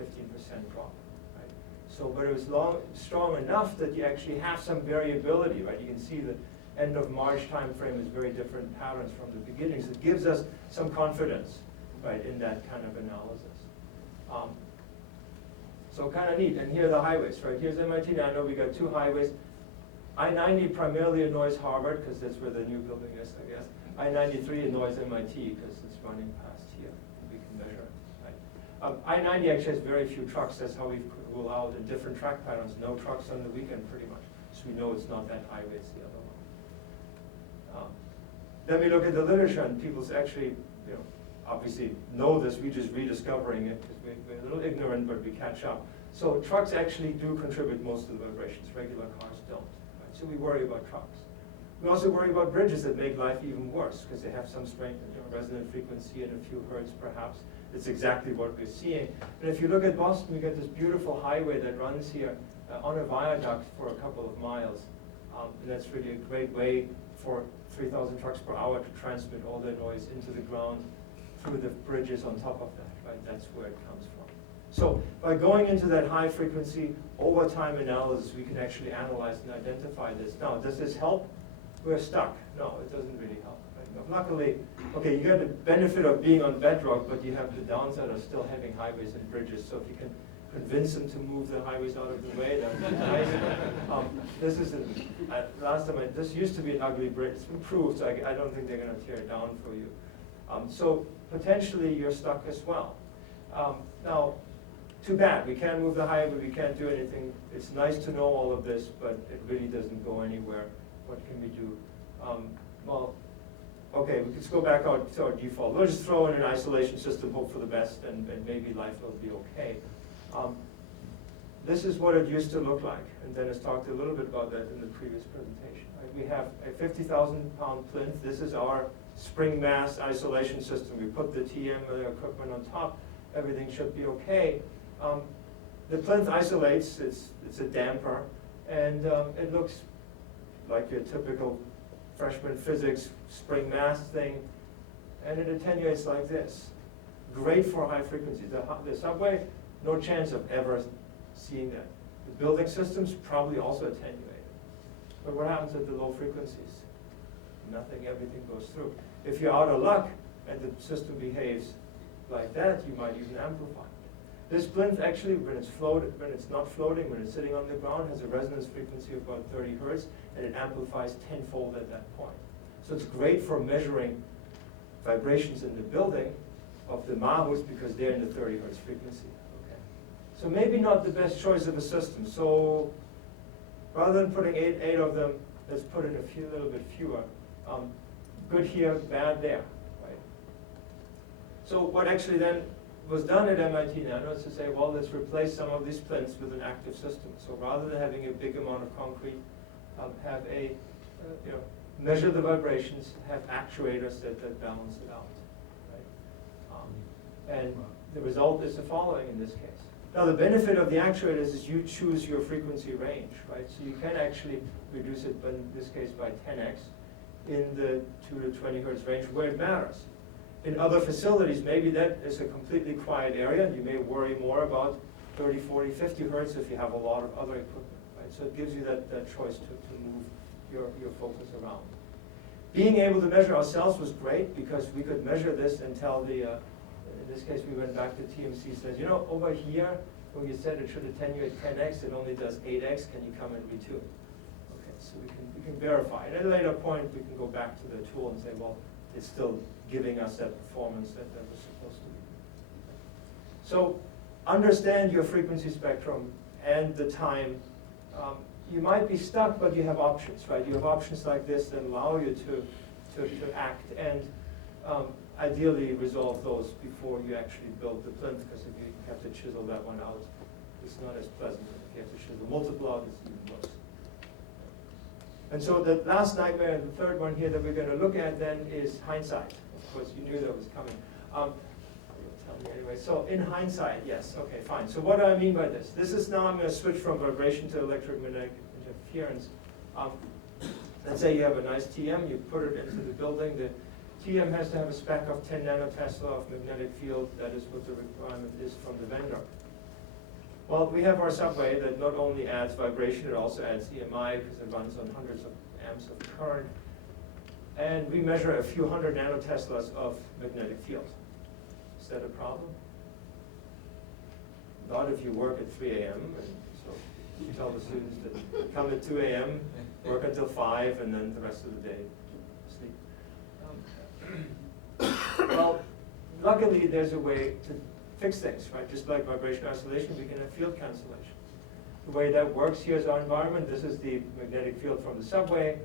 drop. Right? So, but it was strong enough that you actually have some variability, right? You can see the end of March time frame is very different patterns from the beginning. So it gives us some confidence, right, in that kind of analysis. So kind of neat. And here are the highways, right? Here's MIT.Nano. We got 2 highways. I-90 primarily annoys Harvard because that's where the new building is, I guess. I-93 annoys MIT because it's running past here. We can measure it, right? I-90 actually has very few trucks. That's how we rule out in different track patterns. No trucks on the weekend, pretty much. So we know it's not that highway, it's the other one. Then we look at the literature, and people's actually, obviously know this. We're just rediscovering it because we're a little ignorant, but we catch up. So trucks actually do contribute most of the vibrations. Regular cars don't. Right? So we worry about trucks. We also worry about bridges that make life even worse because they have some strength, resonant frequency and a few hertz perhaps. It's exactly what we're seeing. And if you look at Boston, we got this beautiful highway that runs here on a viaduct for a couple of miles. And that's really a great way for 3,000 trucks per hour to transmit all their noise into the ground through the bridges on top of that, right? That's where it comes from. So by going into that high frequency over time analysis, we can actually analyze and identify this. Now, does this help? We're stuck. No, it doesn't really help. Right? Luckily, okay, you get the benefit of being on bedrock, but you have the downside of still having highways and bridges. So if you can convince them to move the highways out of the way, that would be nice. This is, last time, this used to be an ugly bridge. It's improved, so I don't think they're going to tear it down for you. So potentially you're stuck as well. Now, too bad. We can't move the highway. We can't do anything. It's nice to know all of this, but it really doesn't go anywhere. What can we do? Well, okay, we could go back out to our default. We'll just throw in an isolation system, hope for the best, and maybe life will be okay. This is what it used to look like, and Dennis talked a little bit about that in the previous presentation. Right? We have a 50,000-pound plinth. This is our spring mass isolation system. We put the TM equipment on top. Everything should be okay. The plinth isolates. It's a damper, and it looks like your typical freshman physics spring mass thing, and it attenuates like this. Great for high frequencies. The subway, no chance of ever seeing that. The building systems probably also attenuated. But what happens at the low frequencies? Nothing, everything goes through. If you're out of luck and the system behaves like that, you might even amplify. This plinth actually, when it's not floating, when it's sitting on the ground, has a resonance frequency of about 30 hertz, and it amplifies tenfold at that point. So it's great for measuring vibrations in the building of the Mahus because they're in the 30 hertz frequency. Okay. So maybe not the best choice of a system. So rather than putting eight of them, let's put in a little bit fewer. Good here, bad there. Right? So what actually then was done at MIT.Nano is to say, well, let's replace some of these plinths with an active system. So rather than having a big amount of concrete, have measure the vibrations, have actuators that balance it out. Right? And the result is the following in this case. Now the benefit of the actuators is you choose your frequency range, right? So you can actually reduce it, but in this case by 10x, in the 2 to 20 hertz range where it matters. In other facilities, maybe that is a completely quiet area, and you may worry more about 30, 40, 50 hertz if you have a lot of other equipment. Right? So it gives you that choice to move your focus around. Being able to measure ourselves was great because we could measure this and tell the, in this case we went back to TMC, says, over here, when you said it should attenuate 10x, it only does 8x, can you come and retune? Okay, so we can verify. And at a later point, we can go back to the tool and say, well, it's still giving us that performance that was supposed to be. So understand your frequency spectrum and the time. You might be stuck, but you have options, right? You have options like this that allow you to act and ideally resolve those before you actually build the plinth, because if you have to chisel that one out, it's not as pleasant. If you have to chisel multiple out, it's even worse. And so the last nightmare, and the third one here that we're going to look at then is hindsight. Of course, you knew that was coming. Tell me anyway. So in hindsight, yes, okay, fine. So what do I mean by this? This is now I'm going to switch from vibration to electromagnetic interference. Let's say you have a nice TM, you put it into the building. The TM has to have a spec of 10 nanotesla of magnetic field. That is what the requirement is from the vendor. Well, we have our subway that not only adds vibration, it also adds EMI because it runs on hundreds of amps of current. And we measure a few hundred nanoteslas of magnetic field. Is that a problem? Not if you work at 3 a.m. And so you tell the students that come at 2 a.m., work until 5, and then the rest of the day sleep. Well, luckily there's a way to fix things, right? Just like vibration isolation, we can have field cancellation. The way that works here is our environment. This is the magnetic field from the subway.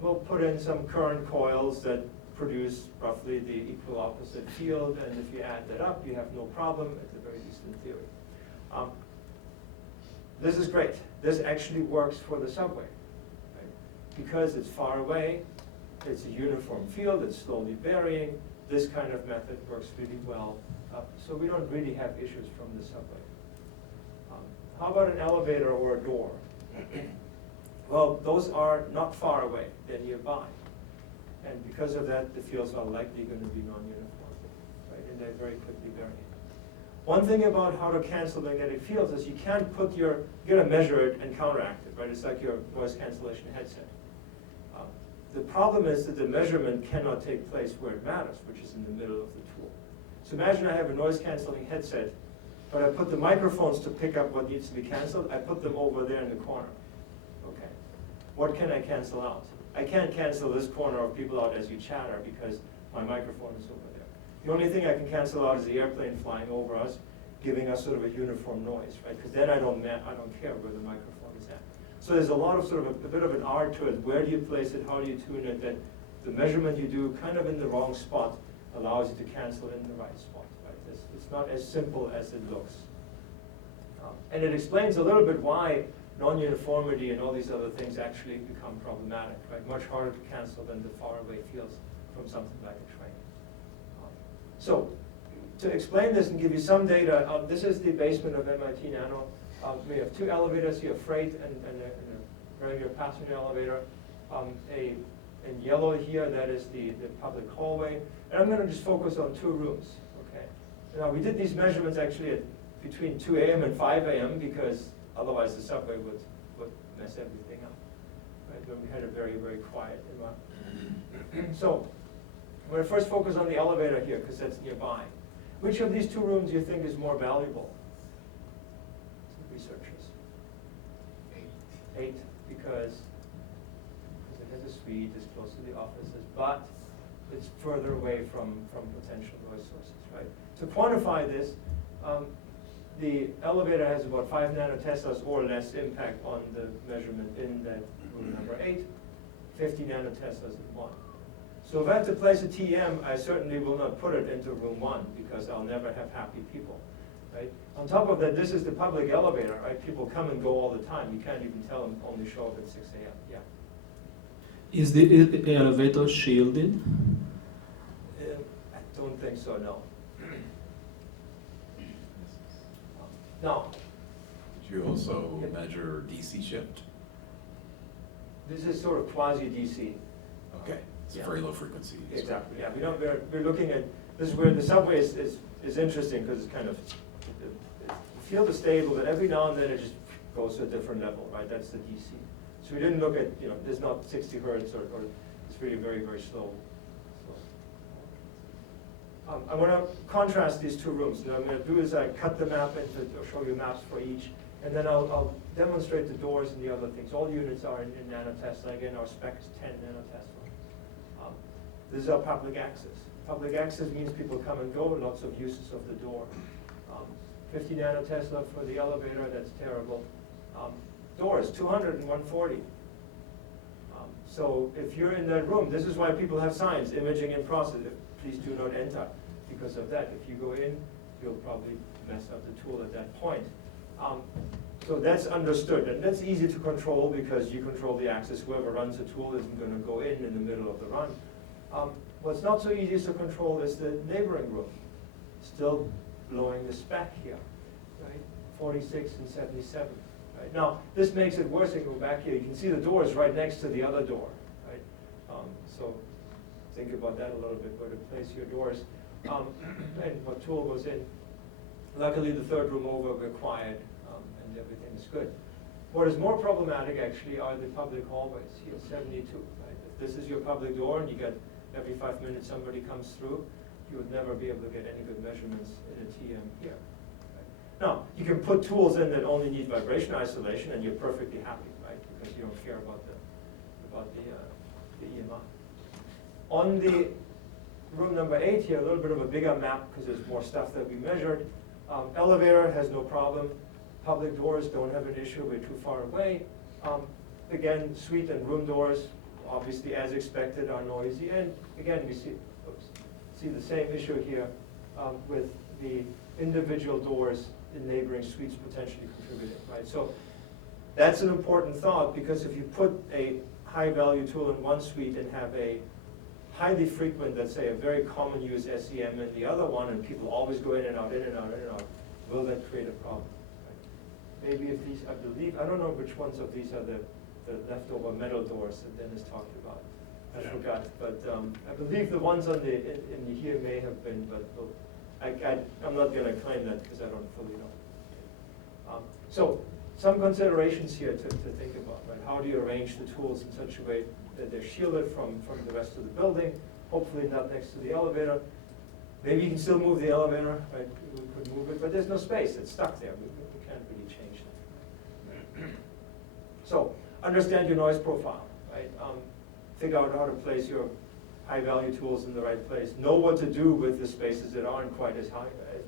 We'll put in some current coils that produce roughly the equal opposite field, and if you add that up, you have no problem, at the very least in theory. This is great. This actually works for the subway, right? Because it's far away, it's a uniform field, it's slowly varying. This kind of method works really well. So we don't really have issues from the subway. How about an elevator or a door? Well, those are not far away, they're nearby. And because of that, the fields are likely going to be non-uniform, right? And they very quickly vary. One thing about how to cancel magnetic fields is you can't put you're going to measure it and counteract it, right? It's like your noise cancellation headset. The problem is that the measurement cannot take place where it matters, which is in the middle of the tool. So imagine I have a noise cancelling headset, but I put the microphones to pick up what needs to be canceled. I put them over there in the corner. Okay. What can I cancel out? I can't cancel this corner of people out as you chatter because my microphone is over there. The only thing I can cancel out is the airplane flying over us, giving us sort of a uniform noise, right? Because then I don't care where the microphone is at. So there's a lot of sort of a bit of an art to it. Where do you place it? How do you tune it? That the measurement you do kind of in the wrong spot allows you to cancel in the right spot, right? It's not as simple as it looks. And it explains a little bit why non-uniformity and all these other things actually become problematic, right? Much harder to cancel than the faraway fields from something like a train. So to explain this and give you some data, this is the basement of MIT.Nano. We have 2 elevators here, freight and a regular passenger elevator. In yellow here, that is the public hallway. And I'm going to just focus on 2 rooms, okay? Now, we did these measurements actually at between 2 a.m. and 5 a.m. because otherwise the subway would mess everything up, right? When we had a very, very quiet environment. So I'm going to first focus on the elevator here because that's nearby. Which of these 2 rooms do you think is more valuable? Researchers. 8, because it has a suite, it's close to the offices, but it's further away from potential noise sources, right? To quantify this, the elevator has about 5 nanoteslas or less impact on the measurement in that room number 8, 50 nanoteslas in 1. So if I have to place a TM, I certainly will not put it into room 1 because I'll never have happy people. Right? On top of that, this is the public elevator, right? People come and go all the time. You can't even tell them only show up at 6 a.m. Yeah. Is the elevator shielded? I don't think so, no. No. Did you also measure DC shift? This is sort of quasi-DC. Okay, it's Yeah. very low frequency. Exactly, yeah. We're looking at, this is where the subway is interesting because it's kind of, the field is stable, but every now and then it just goes to a different level, right? That's the DC. So we didn't look at, there's not 60 hertz or it's really very, very slow. I want to contrast these 2 rooms. And what I'm going to do is I cut the map into, or show you maps for each, and then I'll demonstrate the doors and the other things. All units are in nanotesla. Again, our spec is 10 nanotesla. This is our public access. Public access means people come and go, lots of uses of the door. 50 nanotesla for the elevator, that's terrible. Doors, 200 and 140. So if you're in that room, this is why people have signs, imaging in process. Please do not enter. Because of that, if you go in, you'll probably mess up the tool at that point. So that's understood, and that's easy to control because you control the access. Whoever runs the tool isn't going to go in the middle of the run. What's not so easy to control is the neighboring room. Still blowing the spec here, right? 46 and 77. Right? Now, this makes it worse. You can go back here. You can see the door is right next to the other door, right? So think about that a little bit, where to place your doors and what tool goes in. Luckily, the 3rd room over, we're quiet. and everything is good. What is more problematic actually are the public hallways here, 72. Right? If this is your public door and you get every 5 minutes somebody comes through, you would never be able to get any good measurements in a TM here. Right? Now, you can put tools in that only need vibration isolation and you're perfectly happy, right? Because you don't care about the EMI. On the room number 8 here, a little bit of a bigger map because there's more stuff that we measured. Elevator has no problem. Public doors don't have an issue, we're too far away. Again, suite and room doors, obviously as expected, are noisy. And again, we see the same issue here with the individual doors in neighboring suites potentially contributing, right? So that's an important thought, because if you put a high value tool in one suite and have a highly frequent, let's say a very common use SEM in the other one, and people always go in and out, in and out, in and out, will that create a problem? Right? Maybe if these, I believe, I don't know which ones of these are the leftover metal doors that Dennis talked about. I forgot, but I believe the ones on in here may have been, but I'm not going to claim that because I don't fully know. So some considerations here to think about, right? How do you arrange the tools in such a way that they're shielded from the rest of the building, hopefully not next to the elevator. Maybe you can still move the elevator, right? We could move it, but there's no space, it's stuck there. We can't really change that. So understand your noise profile, right? Figure out how to place your high value tools in the right place. Know what to do with the spaces that aren't quite as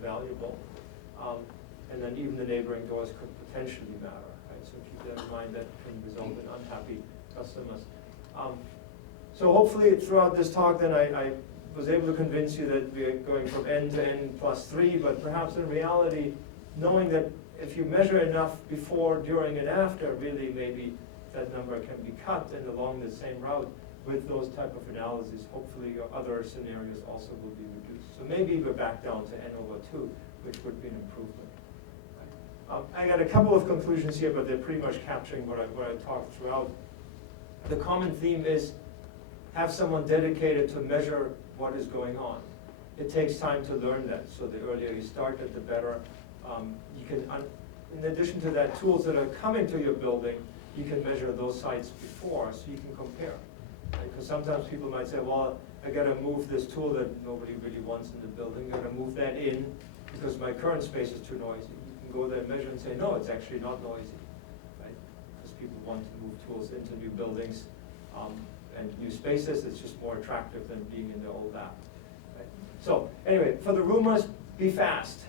valuable. And then even the neighboring doors could potentially matter, right? So keep that in mind, that can result in unhappy customers. So hopefully throughout this talk then I was able to convince you that we're going from n to n+3, but perhaps in reality, knowing that if you measure enough before, during, and after, really maybe that number can be cut, and along the same route with those type of analyses, hopefully your other scenarios also will be reduced. So maybe we're back down to n/2, which would be an improvement. I got a couple of conclusions here, but they're pretty much capturing what I talked throughout. The common theme is have someone dedicated to measure what is going on. It takes time to learn that, so the earlier you start it, the better. You can, in addition to that, tools that are coming to your building, you can measure those sites before so you can compare. Because sometimes people might say, well, I got to move this tool that nobody really wants in the building. I got to move that in because my current space is too noisy. You can go there and measure and say, no, it's actually not noisy, right? Because people want to move tools into new buildings and new spaces. It's just more attractive than being in the old lab. Right? So anyway, for the roomers, be fast.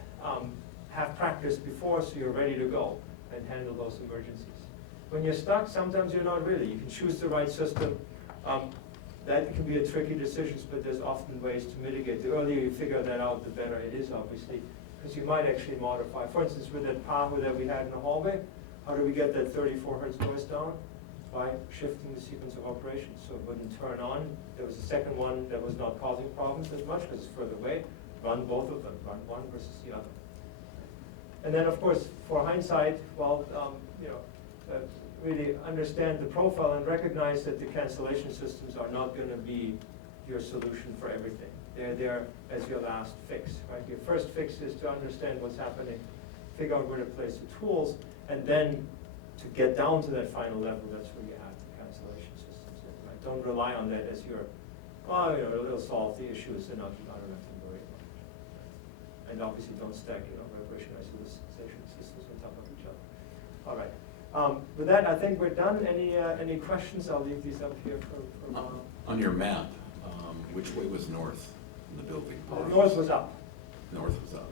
Have practice before so you're ready to go and handle those emergencies. When you're stuck, sometimes you're not really. You can choose the right system. That can be a tricky decision, but there's often ways to mitigate. The earlier you figure that out, the better it is, obviously, because you might actually modify. For instance, with that power that we had in the hallway, how do we get that 34 hertz noise down? By shifting the sequence of operations. So it wouldn't turn on. There was a second one that was not causing problems as much because it's further away. Run both of them, run one versus the other. And then, of course, for hindsight, well, really understand the profile and recognize that the cancellation systems are not going to be your solution for everything. They're there as your last fix, right? Your first fix is to understand what's happening, figure out where to place the tools, and then to get down to that final level, that's where you add the cancellation systems in, right? Don't rely on that as your, it'll solve the issues and not have to worry about it. And obviously don't stack, vibration isolation systems on top of each other. All right. With that, I think we're done. Any questions? I'll leave these up here for Ronald. On your map, which way was north in the building? North was up. North was up.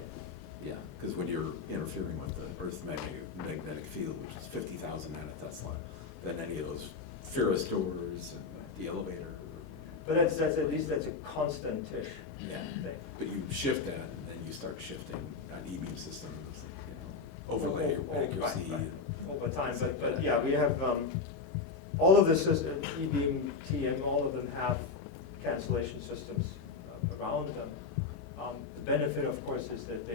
Yeah, because when you're interfering with the Earth's magnetic field, which is 50,000 nanotesla, then any of those Ferris doors and the elevator. But that's at least that's a constant-ish Yeah. thing. But you shift that, and then you start shifting on E-beam systems, overlay accuracy. Right. Over time, but yeah, we have all of the systems, E-beam, TM, all of them have cancellation systems around them. The benefit, of course, is that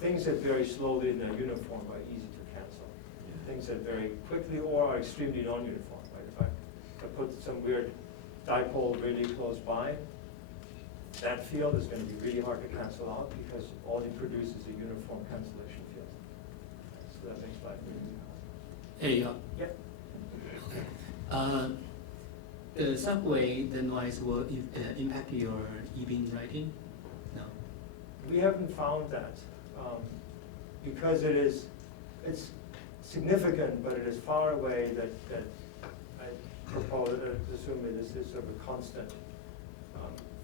things that vary slowly and they're uniform are easy to cancel. Yeah. Things that vary quickly or are extremely non-uniform. Right? If I put some weird dipole really close by, that field is going to be really hard to cancel out because all you produce is a uniform cancellation field. so that makes life easier. Hey, Yep. the subway, the noise will impact your e-beam writing? No. We haven't found that, because it's significant, but it is far away that I propose, assuming this is sort of a constant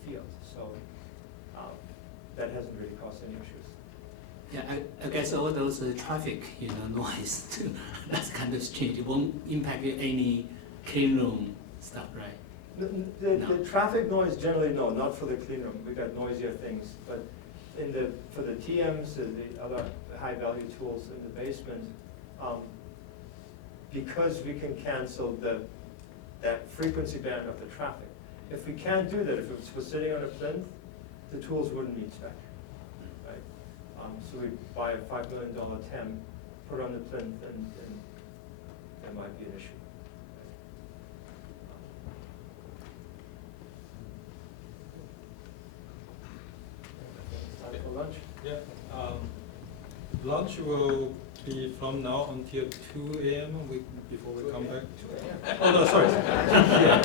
field, so that hasn't really caused any issues. Yeah, I guess all those traffic, noise too, that's kind of strange. It won't impact any clean room stuff, right? The traffic noise generally, no, not for the clean room. We got noisier things, but for the TMs and the other high-value tools in the basement, because we can cancel that frequency band of the traffic. If we can't do that, if it was sitting on a plinth, the tools wouldn't meet spec, right? So we buy a $5 million TEM, put it on the plinth, and there might be an issue. Time for lunch? Yeah, lunch will be from now until 2 a.m. Before we come back. Oh, no, sorry. 2 p.m.